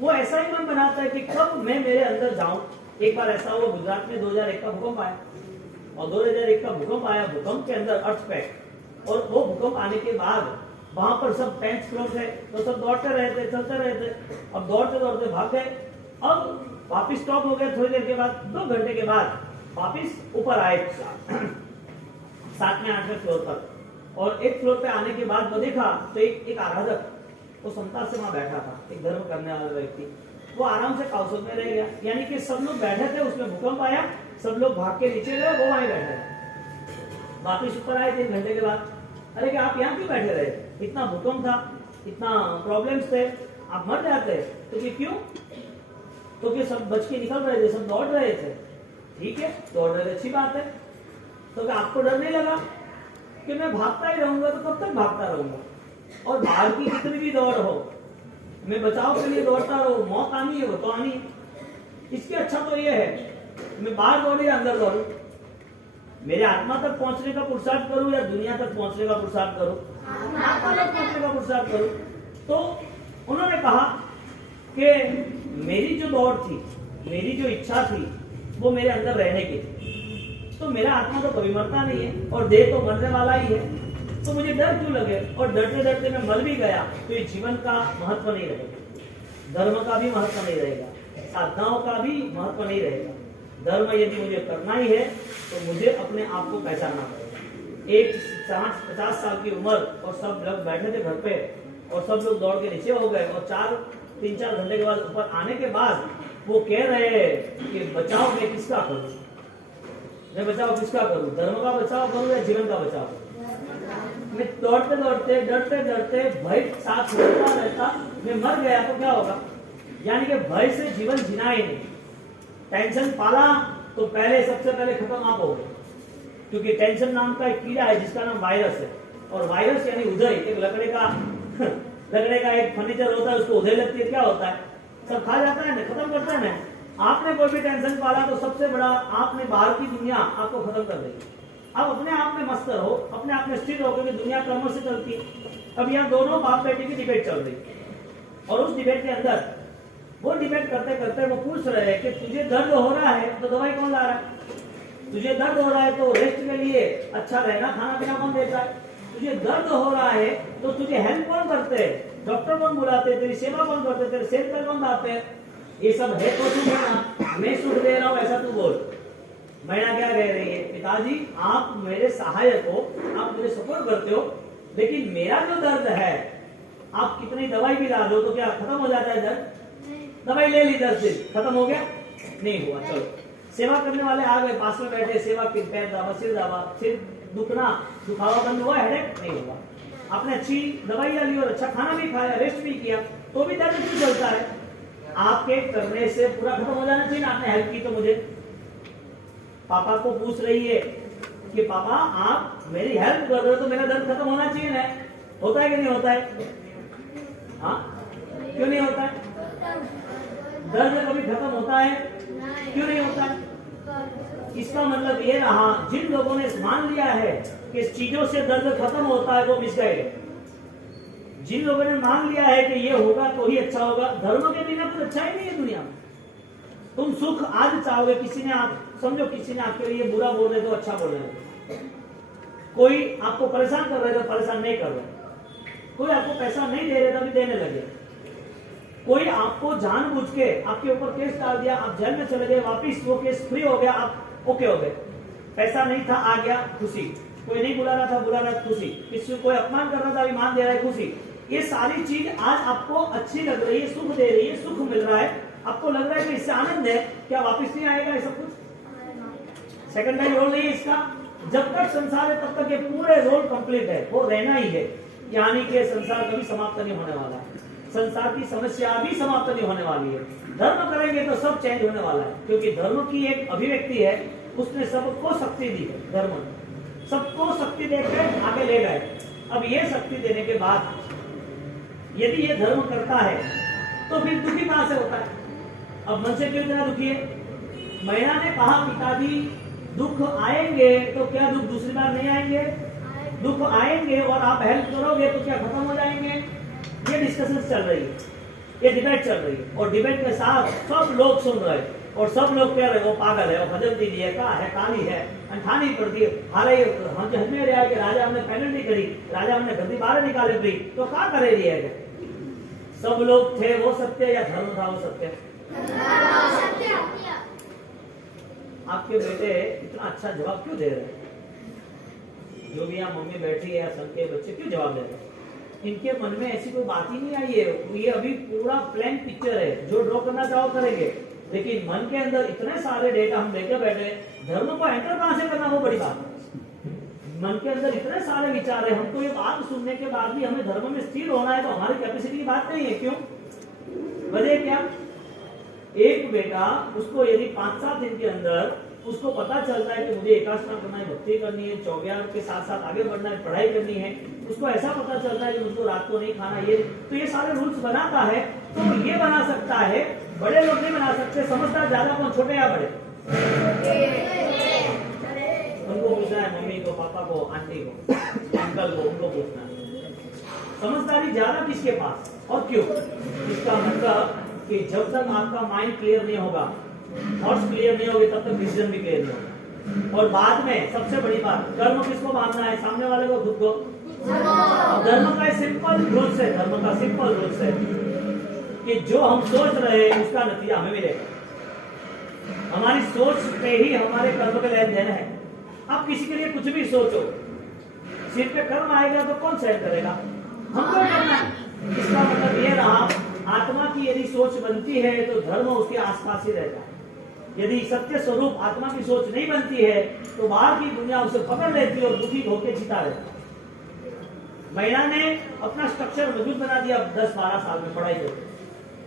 वो ऐसा ही मन बनाता है कि कब मैं मेरे अंदर जाऊं। एक बार ऐसा हुआ, गुजरात में 2001 का भूकंप आया, और 2001 का भूकंप आया, भूकंप के अंदर अर्थक्वेक, और वो भूकंप आने के बाद वहां पर सब टैंक्स फ्लोर थे, तो सब दौड़ते रहे थे, चलते रहे थे, अब दौड़ते दौड़ते भाग गए, अब वापिस स्टॉप हो गए, थोड़ी देर के बाद 2 घंटे के बाद वापिस ऊपर आए 7वें 8वें फ्लोर पर, और एक फ्लोर पे आने के बाद वो देखा तो एक आराधक वो संताप से वहां बैठा था, एक धर्म करने वाला व्यक्ति, वो आराम से काउंसिल में रह गया, यानी कि सब लोग बैठे थे, उसमें भूकंप आया, सब लोग भाग के नीचे गए, वो वहीं बैठे थे। वापिस ऊपर आए 3 घंटे के बाद, अरे कि आप यहाँ क्यों बैठे रहे, इतना भूकंप था, इतना प्रॉब्लम्स थे, आप मर जाते, तो कि क्यों, तो कि सब बच के निकल रहे थे, सब दौड़ रहे थे, ठीक है दौड़ रहे थे, अच्छी बात है, तो क्या आपको डर नहीं लगा कि मैं भागता ही रहूंगा, तो कब तक भागता रहूंगा, और बाहर की कितनी भी दौड़ हो, मैं बचाव के लिए दौड़ता रहूं, मौत आनी है वो तो आनी है, इसके अच्छा तो ये है मैं बाहर दौड़ू या अंदर दौड़ू, मेरे आत्मा तक पहुंचने का पुरुषार्थ करूं या दुनिया तक पहुंचने का पुरुषार्थ करूं, आत्मा तक पहुंचने का पुरुषार्थ करूं। तो उन्होंने कहा कि मेरी जो दौड़ थी, मेरी जो इच्छा थी, वो मेरे अंदर रहने की थी, तो मेरा आत्मा तो कभी मरता नहीं है, और देह तो मरने वाला ही है, तो मुझे डर क्यों लगे, और डरते डरते मैं मर भी गया तो ये जीवन का महत्व नहीं रहेगा, धर्म का भी महत्व नहीं रहेगा, साधनाओं का भी महत्व नहीं रहेगा। धर्म यदि मुझे करना ही है तो मुझे अपने आप को पहचानना पड़ेगा। एक 50 साल की उम्र, और सब लोग बैठे थे घर पे, और सब लोग दौड़ के नीचे हो गए, और 3-4 घंटे के बाद ऊपर आने के बाद वो कह रहे हैं कि बचाव मैं किसका करूं, मैं बचाव किसका करूं, धर्म का बचाव करूं या जीवन का बचाव करूं। मैं दौड़ते दौड़ते, डरते डरते, भय साथ रहता मैं मर गया तो क्या होगा, यानी कि भय से जीवन जीना ही नहीं। टेंशन पाला तो पहले सबसे पहले खत्म आप हो गए, क्योंकि टेंशन नाम का एक कीड़ा है जिसका नाम वायरस है, और वायरस यानी उधई, एक लकड़े का एक फर्नीचर होता है, उसको उधई लगती है, क्या होता है, सब खा जाता है ना, खत्म करता है ना। आपने कोई भी टेंशन पाला तो सबसे बड़ा आपने बाहर की दुनिया आपको खत्म कर देगी, अब अपने आप में मस्त रहो, अपने आप में स्थिर रहो, क्योंकि दुनिया कर्मों से चलती है। अब यहाँ दोनों बाप बेटे की डिबेट चल रही है, और उस डिबेट के अंदर वो डिबेट करते करते वो पूछ रहे हैं कि तुझे दर्द हो रहा है तो दवाई कौन ला रहा है, तुझे दर्द हो रहा है तो रेस्ट के लिए अच्छा रहना खाना पीना कौन देता है, तुझे दर्द हो रहा है तो तुझे हेल्प कौन करते हैं, डॉक्टर कौन बुलाते, तेरी सेवा कौन करते, तेरे सेंटर कौन लाते हैं, ये सब है तो तू बोलना, मैं सुख दे रहा हूँ ऐसा तू बोल। मैना क्या कह रही है, पिताजी आप मेरे सहायक हो, आप मुझे सपोर्ट करते हो, लेकिन मेरा जो दर्द है आप कितनी दवाई भी ला दो तो क्या खत्म हो जाता है दर्द? दवाई ले ली 10 दिन, खत्म हो गया? नहीं हुआ। चलो सेवा करने वाले आ गए, पास में बैठे, सेवा की पैर दाबा, सिर दुखना दुखावा बंद हुआ, हेडेक नहीं हुआ। आपने अच्छी दवाई ली और अच्छा खाना भी खाया, रेस्ट भी किया, तो भी दर्द क्यों चलता है? आपके करने से पूरा खत्म हो जाना चाहिए ना, आपने हेल्प की तो मुझे। पापा को पूछ रही है कि पापा आप मेरी हेल्प कर रहे हो तो मेरा दर्द खत्म होना चाहिए ना, होता है कि नहीं होता है? हाँ क्यों नहीं होता है? दर्द कभी खत्म होता है? क्यों नहीं होता है? इसका मतलब ये रहा, जिन लोगों ने मान लिया है कि इस चीजों से दर्द खत्म होता है वो मिसगाइड है। जिन लोगों ने मान लिया है कि ये होगा तो ही अच्छा होगा, धर्म के बिना कुछ अच्छा ही नहीं है दुनिया में। तुम सुख आज चाहोगे, किसी ने आप समझो किसी ने आपके लिए बुरा बोल रहे तो अच्छा बोल रहे, कोई आपको परेशान कर रहे तो परेशान नहीं कर रहे, कोई आपको पैसा नहीं दे रहे तभी देने लगे, कोई आपको जानबूझ के आपके ऊपर केस डाल दिया, आप जेल में चले गए, वापिस वो केस फ्री हो गया, आप ओके हो गए, पैसा नहीं था आ गया खुशी, कोई नहीं बुला रहा था बुला रहा खुशी, किसी को कोई अपमान कर रहा था अभी मान दे रहा है खुशी। ये सारी चीज आज आपको अच्छी लग रही है, सुख दे रही है, सुख मिल रहा है, आपको लग रहा है कि इससे आनंद है, क्या वापिस नहीं आएगा ये सब कुछ? सेकंड टाइम रोल नहीं है इसका। जब तक संसार है तब तक ये पूरे रोल कंप्लीट है, वो रहना ही है, यानी कि संसार कभी समाप्त नहीं होने वाला है, संसार की समस्या भी समाप्त नहीं होने वाली है। धर्म करेंगे तो सब चेंज होने वाला है, क्योंकि धर्म की एक अभिव्यक्ति है, उसने सबको शक्ति दी है, धर्म सबको शक्ति देकर आगे ले गए। अब ये शक्ति देने के बाद यदि ये धर्म करता है तो फिर दुखी कहां से होता है? अब मन से क्यों इतना दुखी है? महिला ने कहा पिताजी दुख आएंगे तो क्या दुख दूसरी बार नहीं आएंगे? दुख आएंगे और आप हेल्प करोगे तो क्या खत्म हो जाएंगे? ये डिस्कशन चल रही है, ये डिबेट चल रही है, और डिबेट के साथ सब लोग सुन रहे हैं और सब लोग कह रहे वो पागल है, वो बदल दीजिए, का है काली है, अनठानी पड़ती है, हारे हमें रहा कि राजा हमने पेनल्टी करी, राजा हमने गद्दी बाहर निकाले गई तो क्या करे रही है? सब लोग थे वो सत्य या धर्म था वो सत्य? आपके बेटे इतना अच्छा जवाब क्यों दे रहे हैं? जो भी यहाँ मम्मी बैठी है या सबके बच्चे क्यों जवाब दे रहे हैं? इनके मन में ऐसी कोई बात ही नहीं आई है, ये अभी पूरा प्लान पिक्चर है, जो ड्रॉ करना चाहो करेंगे, लेकिन मन के अंदर इतने सारे डेटा हम लेके बैठे, धर्म को एंटर कहां से करना वो बड़ी बात है। मन के अंदर इतने सारे विचार है, हमको ये बात सुनने के बाद भी हमें धर्म में स्थिर होना है तो हमारी कैपेसिटी की बात नहीं है। क्यों? वजह क्या? एक बेटा उसको यदि 5-7 दिन के अंदर उसको पता चलता है कि मुझे एकाष्टना करना है, भक्ति करनी है, 24 के साथ साथ आगे बढ़ना है, पढ़ाई करनी है, उसको ऐसा पता चलता है कि मुझको रात को नहीं खाना, ये सारे रूल्स बनाता है, तो ये बना सकता है, बड़े लोग नहीं बना सकते। समझदार ज्यादा कौन, छोटे या बड़े? उनको पूछना है, मम्मी को, पापा को, आंटी को, अंकल को, उनको पूछना है। समझदारी ज्यादा किसके पास और क्यों? इसका मतलब कि जब तक आपका माइंड क्लियर नहीं होगा, थॉट्स क्लियर नहीं होंगे, तब तक डिसीजन भी क्लियर नहीं होगा। और बाद में सबसे बड़ी बात, कर्म किसको मानना है? सामने वाले को, खुद को। धर्म का सिंपल रूल्स है, धर्म का सिंपल रूल्स है कि जो हम सोच रहे हैं उसका नतीजा हमें मिलेगा। हमारी सोच पे ही हमारे कर्म के लेन देन है। आप किसी के लिए कुछ भी सोचो, सिर पे कर्म आएगा तो कौन सहन करेगा? हमको करना है। इसका मतलब ये रहा, आत्मा की यदि सोच बनती है तो धर्म उसके आसपास ही रहता है। यदि सत्य स्वरूप आत्मा की सोच नहीं बनती है तो बाहर की दुनिया उसे पकड़ लेती है और दुखी होकर जीता रहता है। महिला ने अपना स्ट्रक्चर मजबूत बना दिया 10-12 साल में पढ़ाई करके,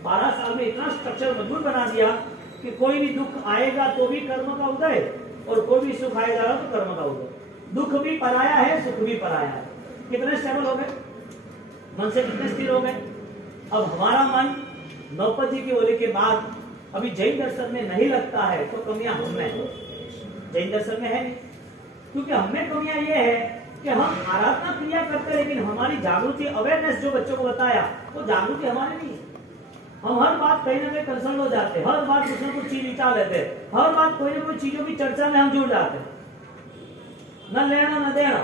12 साल में इतना स्ट्रक्चर मजबूत बना दिया कि कोई भी दुख आएगा तो भी कर्म का उदय और कोई भी सुख आएगा तो कर्म का उदय। दुख भी पराया है, सुख भी पराया है। कितने स्टेबल हो गए? मन से कितने स्थिर हो गए? अब हमारा मन नौपत जी की होली के बाद अभी जैन दर्शन में नहीं लगता है तो कमियां हम में, जैन दर्शन में है नहीं, क्योंकि हमें कमियां ये है कि हम आराधना क्रिया करते हैं, लेकिन हमारी जागृति, अवेयरनेस जो बच्चों को बताया वो जागृति हमारी नहीं है। हम हर बात कहीं ना कहीं कंसर्न हो जाते हैं, हर बात कुछ ना कुछ चीज विचार लेते हैं, हर बात कोई ना कोई चीजों की चर्चा में हम जुड़ जाते हैं, न लेना न देना,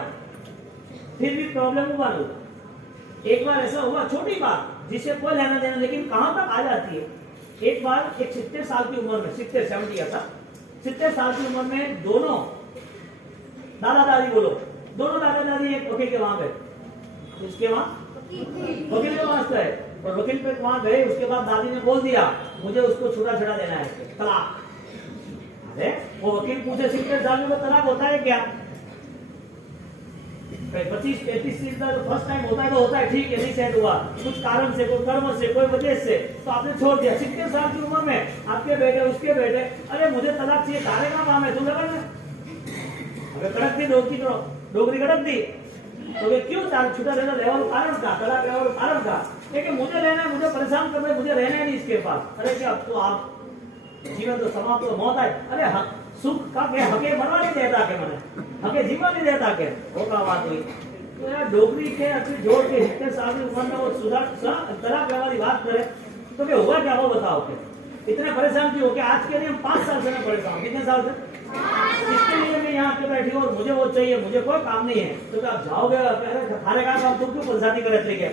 फिर भी प्रॉब्लम हुआ नहीं। एक बार ऐसा हुआ, छोटी बात जिससे कोई लेना देना, लेकिन कहां तक आ जाती है। एक बार एक 70 साल की उम्र में, 70 ऐसा 70 साल की उम्र में दोनों दादा दादी, बोलो, दोनों दादा दादी एक वकील के वहां गए। इसके वहां वकील के पास गए और वकील पे वहां गए। उसके बाद दादी ने बोल दिया मुझे उसको छुड़ा छुड़ा देना है, तलाक। अरे वो वकील पूछे 70 साल में तलाक होता है क्या? 25-33 का जो फर्स्ट टाइम होता है तो होता है, ठीक है, नहीं सेट हुआ कुछ कारण से, कोई कर्म से, कोई वजह से, तो आपने छोड़ दिया। 70 साल की उम्र में आपके बेटे, उसके बेटे, अरे मुझे तलाक चाहिए, तारे का काम है, तुम लगा अगर कड़क दी डोगरी कड़क दी तो क्यों छुटा रहना, लेवल कारण का, तलाक लेवल कारण का, लेकिन मुझे रहना है, मुझे परेशान कर रहे, मुझे रहना नहीं इसके पास। अरे क्या अब तो आप जीवन तो समाप्त, तो मौत आए, अरे सुख का के हके मरवा नहीं देता के, मैंने हके जीवन नहीं देता के, वो का बात हुई। तो यार डोगरी के अच्छी जोड़ के 70 साल की उम्र में वो तलाक वाली बात करे तो क्या हुआ क्या, वो बताओ के इतने परेशान क्यों हो? आज के लिए हम 5 साल से मैं परेशान हूँ। कितने साल से? इसके लिए मैं यहाँ पे बैठी हूँ और मुझे वो चाहिए, मुझे कोई काम नहीं है। तो आप जाओगे थारे काम तुम क्यों पंचायती करे थे क्या?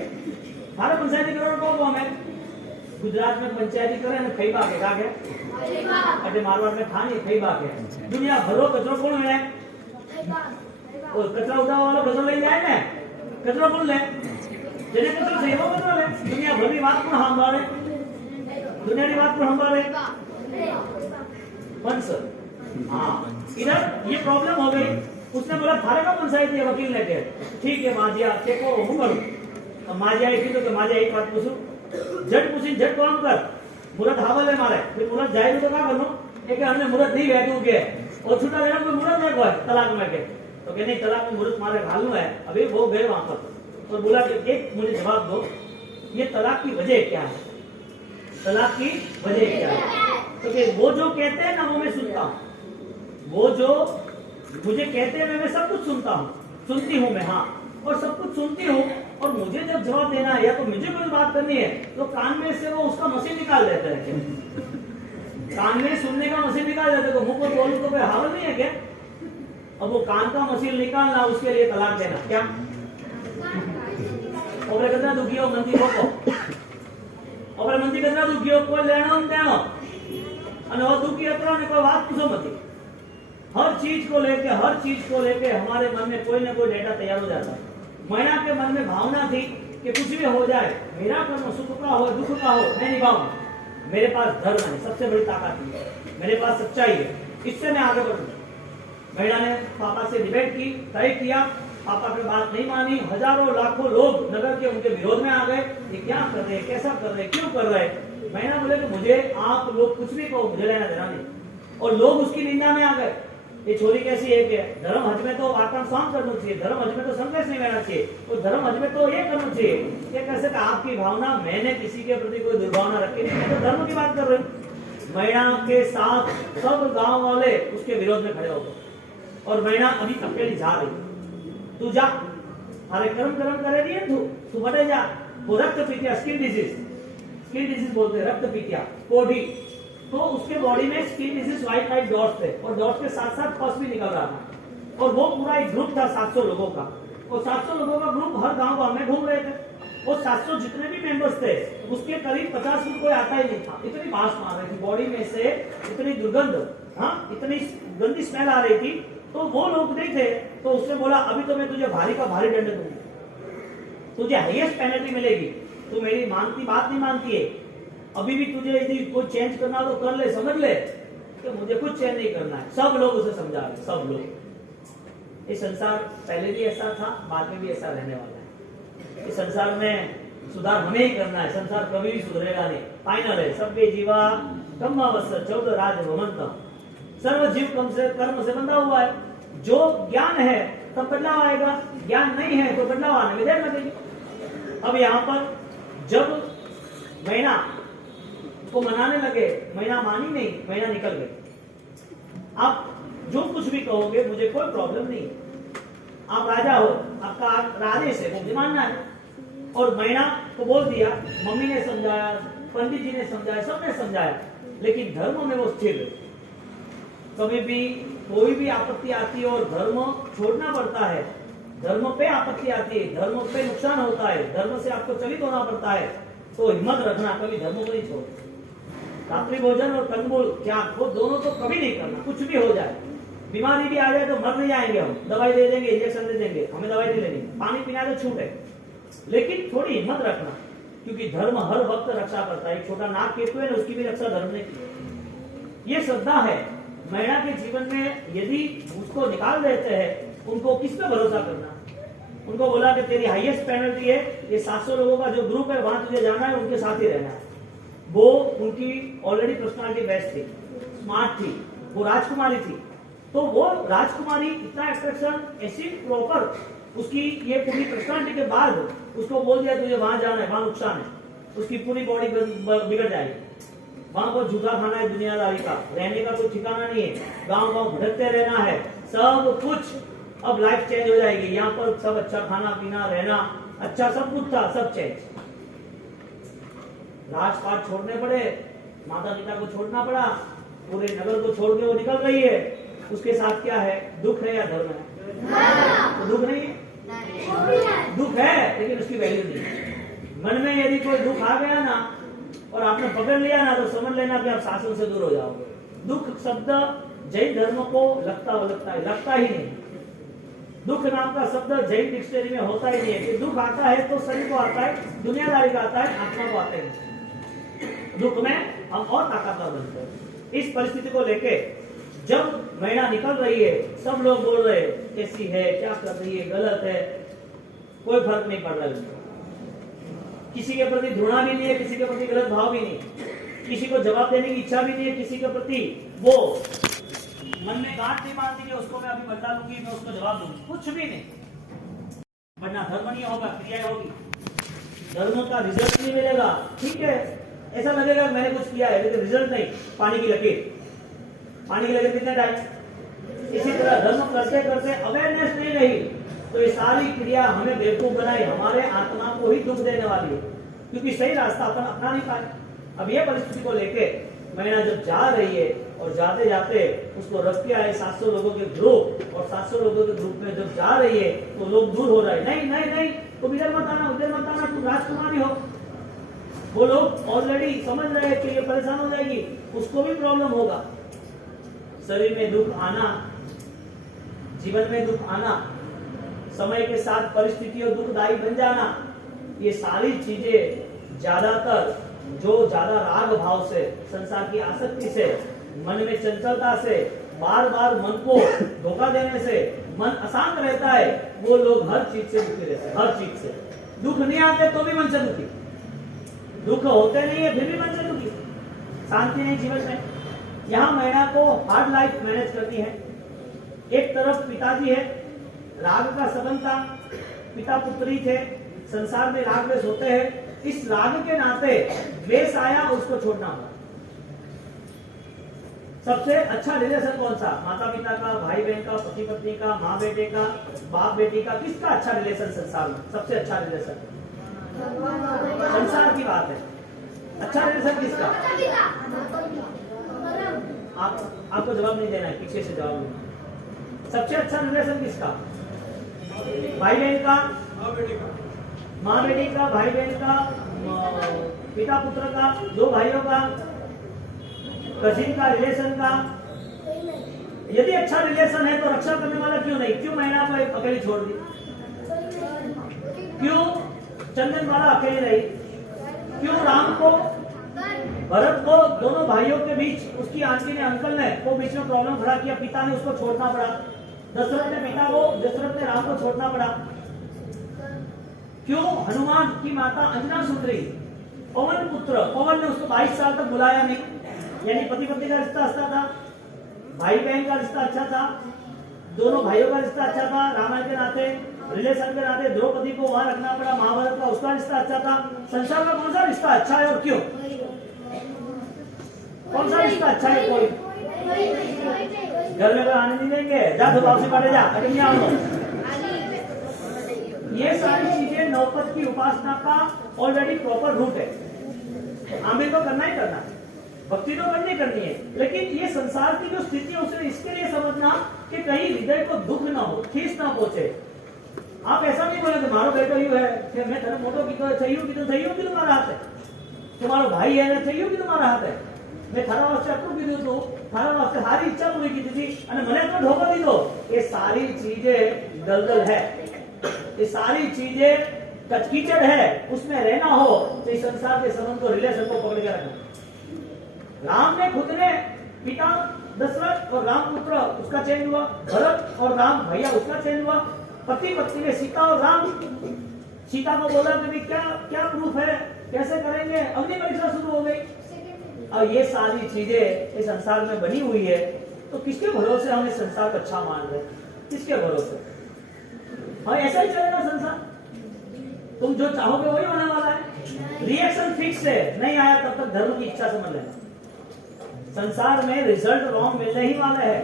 थारे पंचायती करो को हमें गुजरात में पंचायती करे ने खई बाके का के अटे मारवाड़ में खानी खई बाके दुनिया भरो कचरो कोण है और कचरा उठावा वालो कचरो लई जाए ने कचरो कोण ले जेने कचरो सेवा कचरो ले दुनिया भरी बात कोण सांभाळे दुनिया की बात कोण सांभाळे पंच। हाँ इधर ये प्रॉब्लम हो गई। उसने बोला थारे का पंचायत है वकील ने के ठीक है माजिया के को हूं करूं माजिया की तो माजिया एक बात पूछूं झट पूछी झट काम कर मुहूर्त हावल है मारे फिर मुहूर्त जाए तो क्या करनो एक हमने मुहूर्त नहीं बैठू के और छुट्टा लेना कोई मुहूर्त नहीं कोई तलाक में के तो के नहीं तलाक में मुहूर्त मारे घालू है अभी वो गए वहां पर और बोला कि एक मुझे जवाब दो ये तलाक की वजह क्या है तलाक की वजह क्या है। तो कि वो जो कहते हैं ना वो मैं सुनता हूँ वो जो मुझे कहते हैं मैं सब कुछ सुनता हूँ सुनती हूँ मैं हाँ और सब कुछ सुनती हूँ और मुझे जब जवाब देना है या तो मुझे कोई बात करनी है तो कान में से वो उसका मशीन निकाल देते हैं कान में सुनने का मशीन निकाल देते तो मुंह को बोलूं तो कोई हावल नहीं है क्या। अब वो कान का मशीन निकालना उसके लिए तलाक देना क्या और कितना दुखी हो मंदी को और मंदी कितना दुखी हो कोई लेना देना और वो दुखी अतरा ने कोई बात पूछो मत हर चीज को लेके हमारे मन में कोई ना कोई डेटा तैयार हो जाता है। मैना के मन में भावना थी कि कुछ भी हो जाए मेरा कर्म सुख का हो दुख का हो मैं निभाऊंगा मेरे पास धर्म है सबसे बड़ी ताकत है मेरे पास सच्चाई है इससे मैं आगे बढ़ूंगा। मैना ने पापा से डिबेट की तय किया पापा की बात नहीं मानी हजारों लाखों लोग नगर के उनके विरोध में आ गए ये क्या कर रहे कैसा कर रहे क्यों कर रहे। मैना बोले कि मुझे आप लोग कुछ भी कहो मुझे लेना देना नहीं और लोग उसकी निंदा में आ गए ये छोरी कैसी है कि धर्म हज में तो वातावरण शांत करना चाहिए धर्म हज में तो संघर्ष नहीं रहना चाहिए और धर्म हज में तो ये करना चाहिए ये कैसे आपकी भावना मैंने किसी के प्रति कोई दुर्भावना रखी नहीं मैं तो धर्म की बात कर रही हूँ। मैना के साथ सब गांव वाले उसके विरोध में खड़े हो गए और मैना अभी अकेली जा रही तू जा अरे कर्म करे रही है तू बटे जा वो रक्त पीतिया स्किन डिजीज बोलते रक्त पीतिया कोढ़ी तो उसके बॉडी में स्किन डिजीज व्हाइट डॉट्स थे और डॉट्स के साथ साथ पस भी निकल रहा था और वो पूरा एक ग्रुप था 700 लोगों का और 700 लोगों का ग्रुप हर गांव में घूम रहे थे और 700 जितने भी मेंबर्स थे उसके करीब 50 फुट कोई आता ही नहीं था इतनी बांस मार रही थी बॉडी में से इतनी दुर्गंध हाँ इतनी गंदी स्मेल आ रही थी तो वो लोग नहीं थे तो उसने बोला अभी तो मैं तुझे भारी का भारी दंड दूंगी तुझे हाईएस्ट पेनल्टी मिलेगी तू मेरी मानती बात नहीं मानती है अभी भी तुझे यदि कोई चेंज करना तो कर ले समझ ले कि मुझे कुछ चेंज नहीं करना है। सब लोग उसे समझा रहे सब लोग। ये संसार पहले भी ऐसा था बाद में भी ऐसा रहने वाला है। इस संसार में सुधार हमें ही करना है संसार कभी भी सुधरेगा नहीं फाइनल है सबके जीवा कम्मावश्य 14 राज भवंत सर्व जीव कर्म से बंधा हुआ है जो ज्ञान है तब बदलाव आएगा ज्ञान नहीं है तो बदलाव आने में देर लगेगी। अब यहाँ पर जब मैना को मनाने लगे मैना मानी नहीं मैना निकल गई। अब जो कुछ भी कहोगे मुझे कोई प्रॉब्लम नहीं। आप राजा हो, आपका आदेश है, मुझे मानना है। और मैना को बोल दिया, मम्मी ने समझाया, पंडित जी ने समझाया, सबने समझाया, लेकिन धर्म में वो स्थिर है। कभी भी कोई भी आपत्ति आती है और धर्म छोड़ना पड़ता है, धर्म पे आपत्ति आती है, धर्म पे नुकसान होता है, धर्म से आपको चलित होना पड़ता है, तो हिम्मत रखना, कभी धर्म को नहीं छोड़। रात्रि भोजन और कंगुल त्याग वो दोनों तो कभी नहीं करना। कुछ भी हो जाए, बीमारी भी आ जाए तो मर नहीं जाएंगे हम, दवाई दे देंगे, इंजेक्शन दे देंगे, हमें दवाई नहीं लेनी, पानी पीना तो छूट है, लेकिन थोड़ी हिम्मत रखना, क्योंकि धर्म हर वक्त रक्षा करता है। एक छोटा नाग केतु है, उसकी भी रक्षा धर्म ने की। ये श्रद्धा है। महिला के जीवन में यदि उसको निकाल देते हैं, उनको किस पे भरोसा करना। उनको बोला कि तेरी हाईएस्ट पेनल्टी है, ये 700 लोगों का जो ग्रुप है वहां तुझे जाना है, उनके साथ ही रहना है। वो उनकी ऑलरेडी पर्सनालिटी बेस्ट थी, स्मार्ट थी, वो राजकुमारी थी, तो वो राजकुमारी इतना एक्सट्रैक्शन ऐसी प्रॉपर उसकी ये पूरी पर्सनालिटी के बाद उसको बोल दिया तुझे वहां जाना है, वहां नुकसान है, उसकी पूरी बॉडी बिगड़ जाएगी। वहां को जूता खाना है दुनियादारी का, रहने का कोई ठिकाना नहीं है, गांव गांव भटकते रहना है, सब कुछ अब लाइफ चेंज हो जाएगी। यहाँ पर सब अच्छा खाना पीना रहना अच्छा सब कुछ था, सब चेंज। राजपाट छोड़ने पड़े, माता पिता को छोड़ना पड़ा, पूरे नगर को छोड़ के वो निकल रही है। उसके साथ क्या है, दुख है या धर्म है? तो दुख नहीं है, दुख है लेकिन उसकी वैल्यू नहीं है। मन में यदि कोई दुख आ गया ना और आपने पकड़ लिया ना, तो समझ लेना कि आप शासन से दूर हो जाओगे। दुख शब्द जैन धर्म को लगता ही नहीं। दुख नाम का शब्द जैन डिक्शनरी में होता ही नहीं है। कि दुख आता है तो शरीर को आता है, दुनियादारी का आता है, आत्मा को आता ही नहीं। दुख में हम और ताकतवर बनते हैं। इस परिस्थिति को लेके जब महिला निकल रही है, सब लोग बोल रहे हैं कैसी है, क्या कर रही है, गलत है, कोई फर्क नहीं पड़ रहा है। किसी के प्रति घृणा भी नहीं है, किसी के प्रति गलत भाव भी नहीं, किसी को जवाब देने की इच्छा भी नहीं है, किसी के प्रति वो मन में गांठ नहीं मारती कि उसको मैं अभी बदला लूंगी, मैं उसको जवाब दूंगी, कुछ भी नहीं। वरना धर्म नहीं होगा, क्रिया होगी, धर्म का रिजल्ट नहीं मिलेगा। ठीक है, ऐसा लगेगा मैंने कुछ किया है लेकिन रिजल्ट नहीं, पानी की लकीर। पानी की लकीर कितने टाइम। इसी तरह धर्म करते करते अवेयरनेस नहीं रही तो ये सारी क्रिया हमें बेवकूफ बनाई, हमारे आत्मा को ही दुख देने वाली है, क्योंकि सही रास्ता अपन अपना नहीं पाए। अब ये परिस्थिति को लेके महिला जब जा रही है और जाते जाते उसको रख के आए 700 लोगों के ग्रुप, और 700 लोगों के ग्रुप में जब जा रही है तो लोग दूर हो रहे हैं, नहीं नहीं नहीं तुम इधर मत आना, उधर मत आना, तुम राजकुमारी हो। वो लोग ऑलरेडी समझ रहे हैं कि ये परेशान हो जाएगी, उसको भी प्रॉब्लम होगा। शरीर में दुख आना, जीवन में दुख आना, समय के साथ परिस्थितियों दुखदायी बन जाना, ये सारी चीजें ज्यादातर जो ज्यादा राग भाव से, संसार की आसक्ति से, मन में चंचलता से, बार बार मन को धोखा देने से मन अशांत रहता है, वो लोग हर चीज से दुखी रहते हैं। हर चीज से दुख नहीं आते तो भी मन से दुखी, दुख होते नहीं है फिर भी मन से दुखी, शांति नहीं जीवन में। यहाँ महिला को हार्ड लाइफ मैनेज करनी है। एक तरफ पिताजी है, राग का संबंध था, पिता पुत्री थे, संसार में राग द्वेष होते हैं, इस राग के नाते द्वेष आया, उसको छोड़ना होगा। सबसे अच्छा रिलेशन कौन सा, माता पिता का, भाई बहन का, पति पत्नी का, माँ बेटे का, बाप बेटी का, किसका अच्छा रिलेशन संसार में सबसे अच्छा रिलेशन? संसार की बात है, अच्छा रिलेशन किसका? आपको जवाब नहीं देना है, पीछे से जवाब देना। सबसे अच्छा रिलेशन किसका? भाई बहन का, माँ बेटी का, भाई बहन का, पिता पुत्र का, दो भाइयों का, कजिन का, रिलेशन का। यदि अच्छा रिलेशन है तो रक्षा करने वाला क्यों नहीं? क्यों महिला को अकेली छोड़ दी? क्यों चंदन वाला अकेली रही? क्यों राम को, भरत को, दोनों भाइयों के बीच उसकी आंटी ने, अंकल ने वो बीच में प्रॉब्लम खड़ा किया, पिता ने उसको छोड़ना पड़ा। दशरथ ने पिता को, दशरथ ने राम को छोड़ना पड़ा। क्यों हनुमान की माता अंजना सुंदरी, पवन पुत्र, पवन ने उसको 22 साल तक बुलाया नहीं, यानी पति पत्नी का रिश्ता अच्छा था, भाई बहन का रिश्ता अच्छा था, दोनों भाइयों का रिश्ता अच्छा था, रामायण के नाते, रिलेशन के नाते द्रौपदी को वहां रखना पड़ा, महाभारत का उसका रिश्ता अच्छा था। संसार का कौन सा रिश्ता अच्छा है और क्यों? कौन सा रिश्ता अच्छा है? कोई घर में कोई आने नहीं देंगे, जा तो वापसी पड़े जा, अटक आओ। ये सारी चीजें नवपद की उपासना का ऑलरेडी प्रॉपर रूट है। आमिर को करना ही करना है, भक्ति तो करनी करनी है, लेकिन ये संसार की जो स्थिति है उसे इसके लिए समझना कि कहीं हृदय को दुख ना हो, ठेस ना पहुंचे। आप ऐसा नहीं बोले तुम्हारो बेटो यू है कि मैं तेरे मोटो की तो चाहिए कि तुम्हारा हाथ है, तुम्हारा भाई है ना चाहिए कि तुम्हारा हाथ है, मैं थारा वास्ते आटલું કીધું હતું, थारा वास्ते हारी इच्छा पूरी की थी અને મને તો ઢોકો દીધો। ये सारी चीजें दलदल है, ये सारी चीजें कचकीचड़ है, उसमें रहना हो तो इस संसार के संबंध को, रिलेशन को पकड़ के रखना। राम ने खुद ने पिता दशरथ और राम पुत्र उसका चेंज हुआ, भरत और राम भैया उसका चेंज हुआ, पति पत्नी में सीता और राम। सीता को बोला कि क्या क्या प्रूफ है, कैसे करेंगे, अग्नि परीक्षा शुरू हो गई। और ये सारी चीजें इस संसार में बनी हुई है, तो किसके भरोसे हम इस संसार को अच्छा मान रहे हैं, किसके भरोसे? और ऐसा ही चलेगा संसार, तुम जो चाहोगे वही होने वाला है। रिएक्शन फिक्स है, नहीं आया तब तक धर्म की इच्छा समझ लेना। संसार में रिजल्ट रॉन्ग मिलने ही वाले है,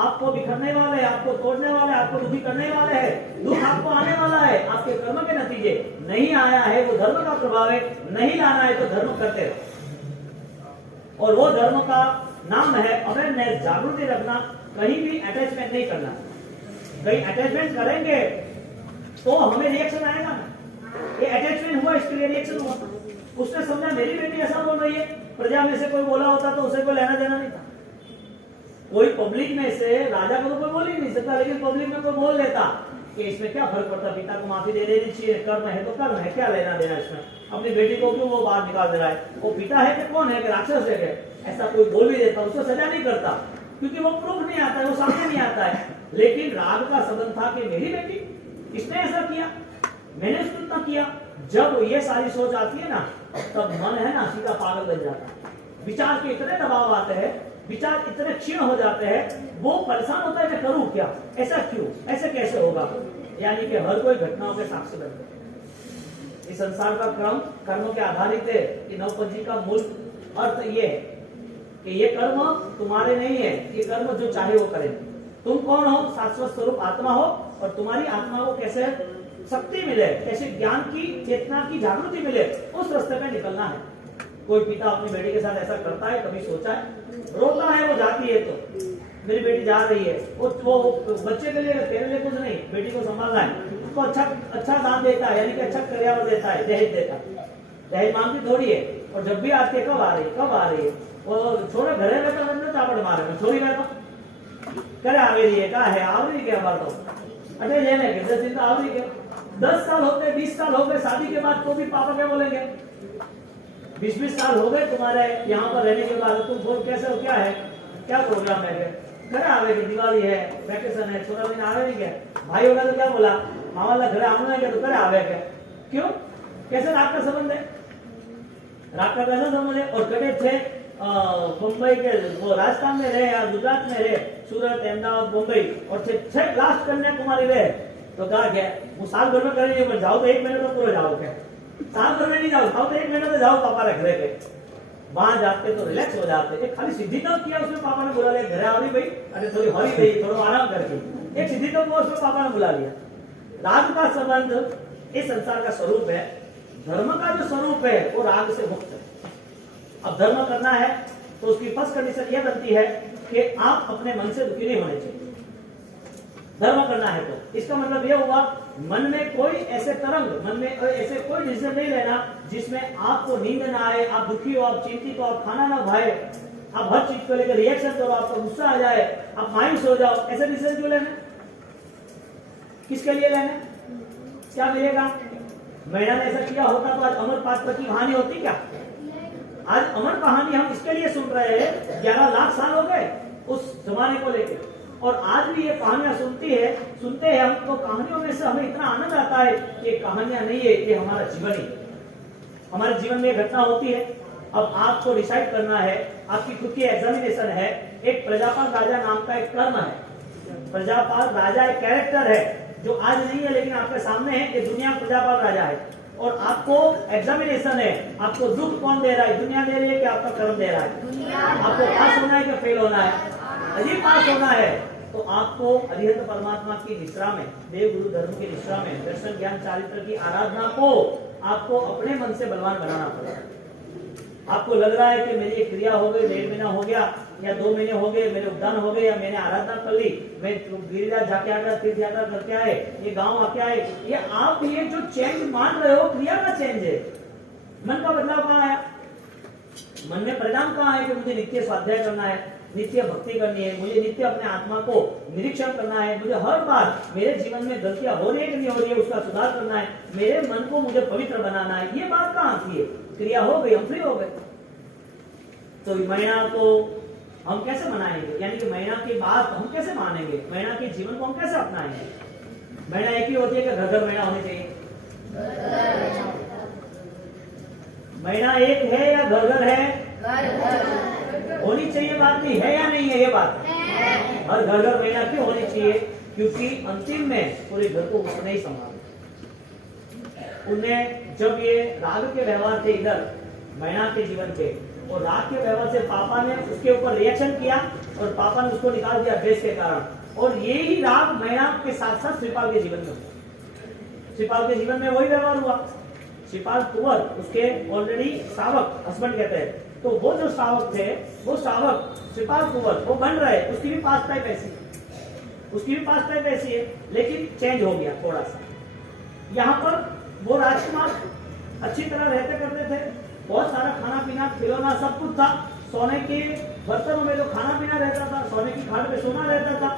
आपको बिखरने वाले हैं, आपको तोड़ने वाले हैं, आपको दुखी करने वाले हैं, दुख आपको आने वाला है आपके कर्म के नतीजे। नहीं आया है वो धर्म का प्रभाव है, नहीं लाना है तो धर्म करते रहो। और वो धर्म का नाम है अवेयरनेस, जागृति रखना, कहीं भी अटैचमेंट नहीं करना। कहीं अटैचमेंट करेंगे तो हमें रिएक्शन आएगा ना, ये अटैचमेंट हुआ इसके लिए रिएक्शन हुआ। उसने समझा मेरी बेटी ऐसा बोल रही है, प्रजा में से कोई बोला होता तो उसे कोई लेना देना नहीं था। कोई पब्लिक में से, राजा को तो कोई बोल ही नहीं सकता, लेकिन पब्लिक में कोई बोल लेता कि इसमें क्या फर्क पड़ता, पिता को माफी दे देनी चाहिए, कर्म है तो कर्म है, क्या लेना देना इसमें, अपनी बेटी को क्यों वो बाहर निकाल दे रहा है, वो पिता है कि कौन है कि राक्षस है, ऐसा कोई बोल भी देता, उसको सजा नहीं करता, क्योंकि वो प्रूफ नहीं आता है, वो सामने नहीं आता है। लेकिन राग का संबंध था कि मेरी बेटी, इसने ऐसा किया, मैंने उसको इतना किया। जब ये सारी सोच आती है ना, तब मन है ना सीधा पागल बन जाता है, विचार के इतने दबाव आते हैं, विचार इतने क्षीण हो जाते हैं, वो परेशान होता है मैं करूं क्या, ऐसा क्यों, ऐसे कैसे होगा, यानी कि हर कोई घटनाओं के साक्षी बनते हैं। इस संसार का क्रम कर्मों के आधारित है कि नवपंजी का मूल अर्थ ये है कि ये कर्म तुम्हारे नहीं है, ये कर्म जो चाहे वो करें। तुम कौन हो, शाश्वत स्वरूप आत्मा हो, और तुम्हारी आत्मा को कैसे शक्ति मिले, कैसे ज्ञान की चेतना की जागृति मिले, उस रास्ते पे निकलना है। कोई पिता अपनी बेटी के साथ ऐसा करता है, कभी सोचा है? रोता है वो जाती है तो मेरी बेटी जा रही है, वो बच्चे के लिए, तेरे लिए कुछ नहीं, बेटी को संभालना है, उसको अच्छा दान देता है, यानी कि अच्छा कर्यावर देता है, दहेज देता है, दहेज मांगती थोड़ी है। और जब भी आती है कब आ रही है, वो छोड़े घरे रहता है, चापड़ मारे में छोड़ी रहता करे आ रही है, कहा है आवरी क्या बात हो, अरे लेने के 10 दिन तो आवरी के, 10 साल हो गए, 20 साल हो गए शादी के बाद, तो भी पापा क्या बोलेंगे? 20-20 साल हो गए तुम्हारे यहाँ पर रहने के बाद, तुम बोल कैसे हो, क्या है, क्या प्रोग्राम है, घर आवे की दिवाली है, वैकेशन है, 16 दिन आवे नहीं क्या, भाई होगा तो क्या बोला, मामा घर आना क्या, तो घर आवे क्या, क्यों, कैसे राग का संबंध है? राग का कैसा संबंध है? और कटे थे मुंबई के, वो राजस्थान में रहे या गुजरात में रहे, सूरत, अहमदाबाद, मुंबई, और छह लास्ट कन्याकुमारी रहे, तो कहा क्या वो साल भर में करेंगे, पर जाओ तो 1 महीने तो पूरा जाओ, क्या साल भर में नहीं जाओ, तो 1 महीने तो जाओ पापा रख रहे थे। वहां जाते तो रिलैक्स हो जाते, एक खाली सिद्धि तो किया उसमें, पापा ने बुला लिया, घर आ रही भाई, अरे थोड़ी हॉली गई, थोड़ा आराम करके, एक सिद्धि तो उसमें पापा ने बुला लिया। राग का संबंध इस संसार का स्वरूप है, धर्म का जो स्वरूप है वो राग से मुक्त है। अब धर्म करना है तो उसकी फर्स्ट कंडीशन यह बनती है कि आप अपने मन से दुखी नहीं होने चाहिए। धर्म करना है तो इसका मतलब यह हुआ, मन में कोई ऐसे तरंग, मन में ऐसे कोई डिसीजन नहीं लेना जिसमें आपको नींद ना आए, आप दुखी हो, आप चिंतित हो, आप खाना ना भाए, आप हर चीज को लेकर रिएक्शन करो, आपको गुस्सा आ जाए, आप मायूस हो जाओ, ऐसे डिसीजन क्यों लेना? किसके लिए लेना? क्या मिलेगा? मैंने ऐसा किया होता तो आज अमर पात्र की कहानी होती क्या? आज अमर कहानी हम इसके लिए सुन रहे हैं, 11 लाख साल हो गए उस जमाने को लेकर, और आज भी ये कहानियां सुनते हैं हम, तो कहानियों में से हमें इतना आनंद आता है कि कहानियां नहीं है, ये हमारा जीवन ही, हमारे जीवन में घटना होती है। अब आपको डिसाइड करना है, आपकी खुद की एग्जामिनेशन है। एक प्रजापाल राजा नाम का एक कर्म है, प्रजापाल राजा एक कैरेक्टर है जो आज नहीं है लेकिन आपके सामने है, कि दुनिया प्रजापाल राजा है, और आपको एग्जामिनेशन है, आपको दुख कौन दे रहा है, दुनिया दे रही है कि आपका कर्म दे रहा है? आपको पास होना है कि फेल होना है? यदि पास होना है तो आपको अरिहंत परमात्मा की निष्ठा में, देव गुरु धर्म की निष्ठा में, दर्शन ज्ञान चारित्र की आराधना को आपको अपने मन से बलवान बनाना पड़ेगा। आपको लग रहा है कि मेरी एक क्रिया हो गई, 1.5 महीना हो गया या 2 महीने हो गए, मेरे उद्यान हो गए, या मैंने आराधना कर ली, मैं गिरिराज जाके आ गया, तीर्थ यात्रा करके आए, ये गांव आके आए, ये आप ये जो चेंज मान रहे हो क्रिया का चेंज है। मन का बदलाव कहाँ आया? मन में परिणाम कहाँ है कि मुझे नित्य स्वाध्याय करना है, नित्य भक्ति करनी है, मुझे नित्य अपने आत्मा को निरीक्षण करना है, मुझे हर बार मेरे जीवन में गलतियां हो रही है कि नहीं हो रही है उसका सुधार करना है, मेरे मन को मुझे पवित्र बनाना है। ये बात कहाँ आती है? क्रिया हो गई, हम फ्री हो गए। तो महीना को हम कैसे मनाएंगे, यानी कि महीना की बात हम कैसे मानेंगे, महीना के जीवन को हम कैसे अपनाएंगे? महीना एक ही होती है कि घर घर महीना होनी चाहिए? महीना एक है या घर घर है? होनी चाहिए बात नहीं है या नहीं है ये बात? और घर घर महीना क्यों होनी चाहिए? क्योंकि अंतिम में पूरे घर को उसने ही संभाला। उन्हें जब ये राग के व्यवहार थे इधर महीना के जीवन के, और राग के व्यवहार से पापा ने उसके ऊपर रिएक्शन किया और पापा ने उसको निकाल दिया द्वेष के कारण, और ये ही राग महीना के साथ साथ श्रीपाल के जीवन में हुआ। श्रीपाल के जीवन में वही व्यवहार हुआ। श्रीपाल कुंवर उसके ऑलरेडी श्रावक हस्बैंड कहते हैं, तो वो जो श्रावक थे वो श्रावक श्रीपाल कुंवर वो बन रहे, उसकी भी पास्ट टाइप ऐसी, उसकी भी पास्ट टाइप ऐसी है, लेकिन चेंज हो गया थोड़ा सा। यहाँ पर वो राजकुमार अच्छी तरह रहते करते थे, बहुत सारा खाना पीना खिलौना सब कुछ था, सोने के बर्तनों में जो खाना पीना रहता था, सोने की खाट में सोना रहता था,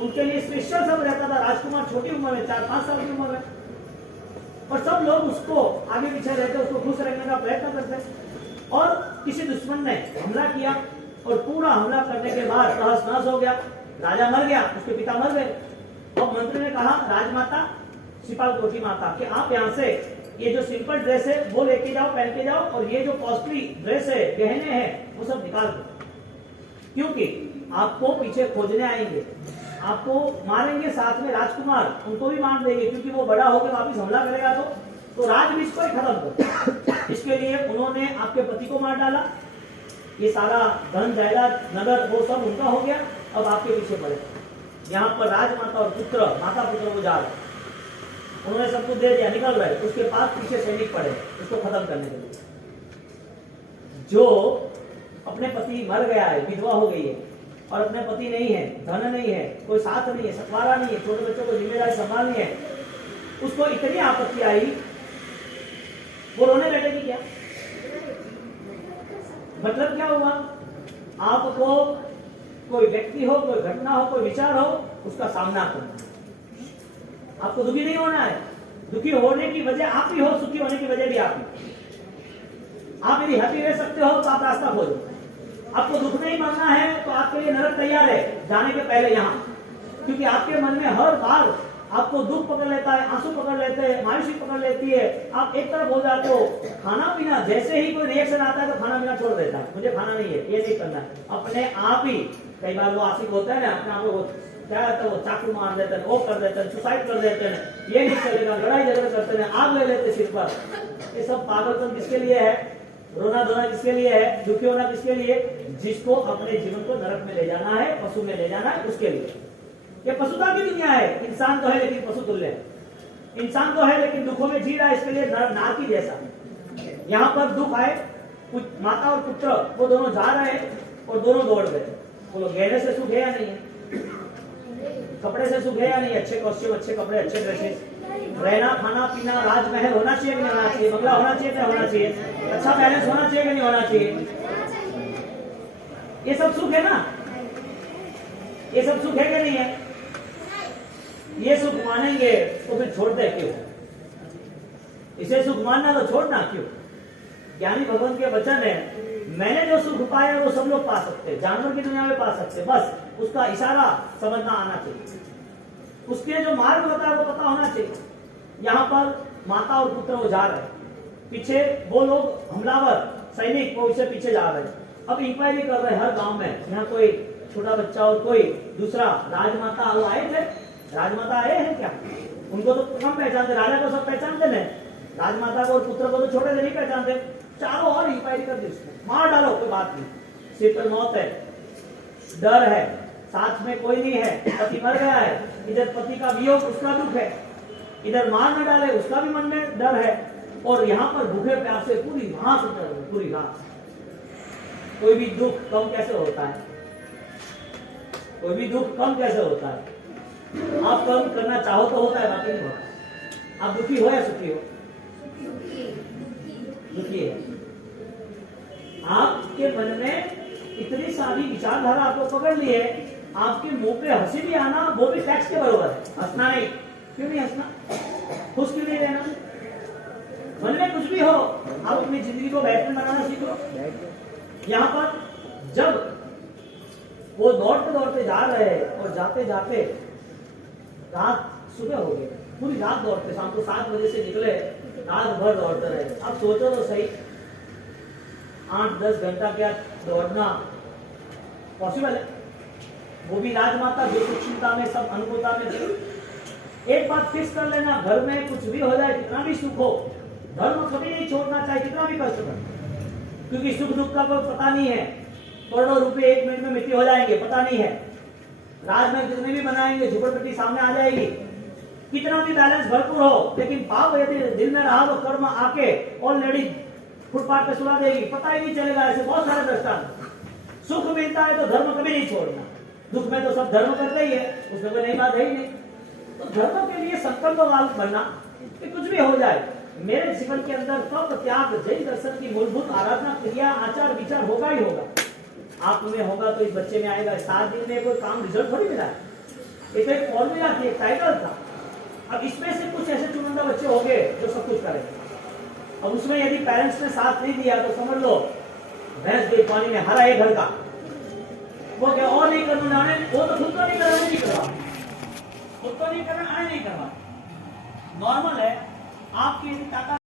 उनके लिए स्पेशल सब रहता था। राजकुमार छोटी उम्र में 4-5 साल की उम्र में, और सब लोग उसको आगे पीछे रहते, उसको खुश रखने का प्रयत्न करते। और किसी दुश्मन ने हमला किया और पूरा हमला करने के बाद तहस नहस हो गया, राजा मर गया, उसके पिता मर गए। और मंत्री ने कहा राजमाता श्रीपाल कौर की माता कि आप यहाँ से ये जो सिंपल ड्रेस है वो लेके जाओ, पहन के जाओ, और ये जो कॉस्टली ड्रेस है, गहने हैं, वो सब निकाल दो, क्योंकि आपको पीछे खोजने आएंगे, आपको मारेंगे, साथ में राजकुमार उनको भी मार देंगे, क्योंकि वो बड़ा होकर वापिस हमला करेगा तो राजवंश को ही खत्म कर। इसके लिए उन्होंने आपके पति को मार डाला, ये सारा धन जायदाद नगर वो सब उनका हो गया, अब आपके पीछे पड़े। यहाँ पर राजमाता और पुत्र, माता पुत्र वो जा रहे, उन्होंने सब कुछ दे दिया, निकल रहे, उसके पास पीछे सैनिक पड़े उसको खत्म करने के लिए। जो अपने पति मर गया है, विधवा हो गई है, और अपने पति नहीं है, धन नहीं है, कोई साथ नहीं है, सतवारा नहीं है, छोटे बच्चों को जिम्मेदारी संभालनी है, उसको इतनी आपत्ति आई, वो रोने बैठेगी क्या? मतलब क्या हुआ? आपको कोई व्यक्ति हो, कोई घटना हो, कोई विचार हो, उसका सामना करना। आपको दुखी नहीं होना है, दुखी होने की वजह आप ही हो, सुखी होने की वजह भी आप ही। आप यदि हैप्पी रह सकते हो तो आप रास्ता खोजो। आपको दुख नहीं मानना है तो आपके लिए नरक तैयार है जाने के पहले यहाँ, क्योंकि आपके मन में हर बार आपको दुख पकड़ लेता है, आंसू पकड़ लेते हैं, मायूसी पकड़ लेती है, आप एक तरफ हो जाते हो। खाना पीना जैसे ही कोई रिएक्शन आता है तो खाना पीना छोड़ देता है, मुझे खाना नहीं है, ये नहीं करना है, अपने आप ही। कई बार वो आशिक होता है ना, अपने आप को क्या कहता है, वो चाकू मार देते हैं, वो कर देते हैं, सुसाइड कर देते हैं, ये नहीं चलेगा, लड़ाई झगड़ा करते हैं, आग ले लेते सिर पर। ये सब पागलपन किसके लिए है? रोना धोना किसके लिए है? दुखी होना किसके लिए? जिसको अपने जीवन को नरक में ले जाना है, पशु में ले जाना है, उसके लिए। ये पशुता की दुनिया है। इंसान तो है लेकिन पशु तुल्य है। इंसान तो है लेकिन दुखों में जी रहा है, इसके लिए नारकी जैसा। यहाँ पर दुख आए, माता और पुत्र वो दोनों जा रहे हैं और दोनों दौड़ गए। बोलो गहने से सुख है या नहीं है? कपड़े से सुख है या नहीं? अच्छे कॉस्ट्यूम, अच्छे कपड़े, अच्छे ड्रेसेस, रहना खाना पीना, राजमहल होना चाहिए कि नहीं होना चाहिए, बंगला होना चाहिए कि होना चाहिए, अच्छा बैलेंस होना चाहिए कि नहीं होना चाहिए, ये सब सुख है ना? ये सब सुख है कि नहीं है? ये सुख मानेंगे तो फिर छोड़ दे क्यों? इसे सुख मानना तो छोड़ना क्यों? ज्ञानी भगवान के वचन है, मैंने जो सुख पाया वो सब लोग पा सकते, जानवर की दुनिया में पा सकते, बस उसका इशारा समझना आना चाहिए, उसके जो मार्ग होता है वो पता होना चाहिए। यहाँ पर माता और पुत्र वो जा रहे, पीछे वो लोग हमलावर सैनिक वो इसे पीछे जा रहे। अब इंक्वायरी कर रहे हर गांव में, यहाँ कोई छोटा बच्चा और कोई दूसरा राजमाता वो आए थे, राजमाता आए हैं क्या? उनको तो कम पहचानते, राजा को सब पहचानते हैं, राजमाता को और पुत्र को तो छोटे से नहीं पहचानते। चारों और इंक्वायरी कर दी, उसको मार डालो, कोई बात नहीं, सिर पर मौत है, डर है, साथ में कोई नहीं है, पति मर गया है, इधर पति का वियोग उसका दुख है, इधर मार न डाले उसका भी मन में डर है, और यहाँ पर भूखे प्यासे पूरी रात उतर रहे, पूरी रात। कोई भी दुख कम कैसे होता है? कोई भी दुख कम कैसे होता है? आप कम करना चाहो तो होता है, बाकी नहीं होता। आप दुखी हो या सुखी हो? दुखी है। आपके मन में इतनी सारी विचारधारा आपको पकड़ ली है, आपके मुंह पे हंसी भी आना वो भी टैक्स के बराबर है। हंसना नहीं, क्यों नहीं हंसना? खुश क्यों नहीं रहना? मन में कुछ भी हो, आप अपनी जिंदगी को बेहतर बनाना सीखो। यहाँ पर जब वो दौड़ते दौड़ते जा रहे हैं और जाते जाते रात सुबह हो गई, पूरी रात दौड़ते, शाम को 7 बजे से निकले, रात भर दौड़ते रहे। अब सोचो तो सही, 8-10 घंटा क्या दौड़ना पॉसिबल है? वो भी राजमाता जो सूक्ष्मता में, सब अनुकूलता में थी। एक बात फिक्स कर लेना, घर में कुछ भी हो जाए, कितना भी सुख हो, धर्म कभी नहीं छोड़ना चाहिए, कितना भी कष्ट हो, क्योंकि सुख दुख का कोई पता नहीं है। करोड़ों रुपए 1 मिनट में मिट्टी हो जाएंगे, पता नहीं है। राजमहल कितने भी बनाएंगे, झुपड़पट्टी सामने आ जाएगी। कितना भी बैलेंस भरपूर हो, लेकिन पाप यदि दिल में रहा तो कर्म आके ऑलरेडी फुटपाथ पे सुला देगी, पता ही नहीं चलेगा। ऐसे बहुत सारे दृष्टांत। सुख मिलता है तो धर्म कभी नहीं छोड़ना, दुख में तो सब धर्म करते ही है, उसमें कोई नई बात है ही नहीं। तो धर्म के लिए संकल्प बनना कि कुछ भी हो जाए, मेरे जीवन के अंदर तप त्याग जैन दर्शन की मूलभूत आराधना क्रिया आचार विचार होगा ही होगा। आप में होगा तो इस बच्चे में आएगा। 7 दिन में कोई काम रिजल्ट थोड़ी मिला है, ये तो एक फॉर्मूला थी, एक टाइटल था। अब इसमें से कुछ ऐसे चुनिंदा बच्चे होंगे जो सब कुछ करेंगे। अब उसमें यदि पेरेंट्स ने साथ नहीं दिया तो समझ लो भैंस गई पानी में, हरा है घर का। वो क्या और नहीं करना, वो तो खुद को नहीं करना, नहीं करवा, खुद को नहीं करना, नहीं करवा। नॉर्मल है आपकी ताकत।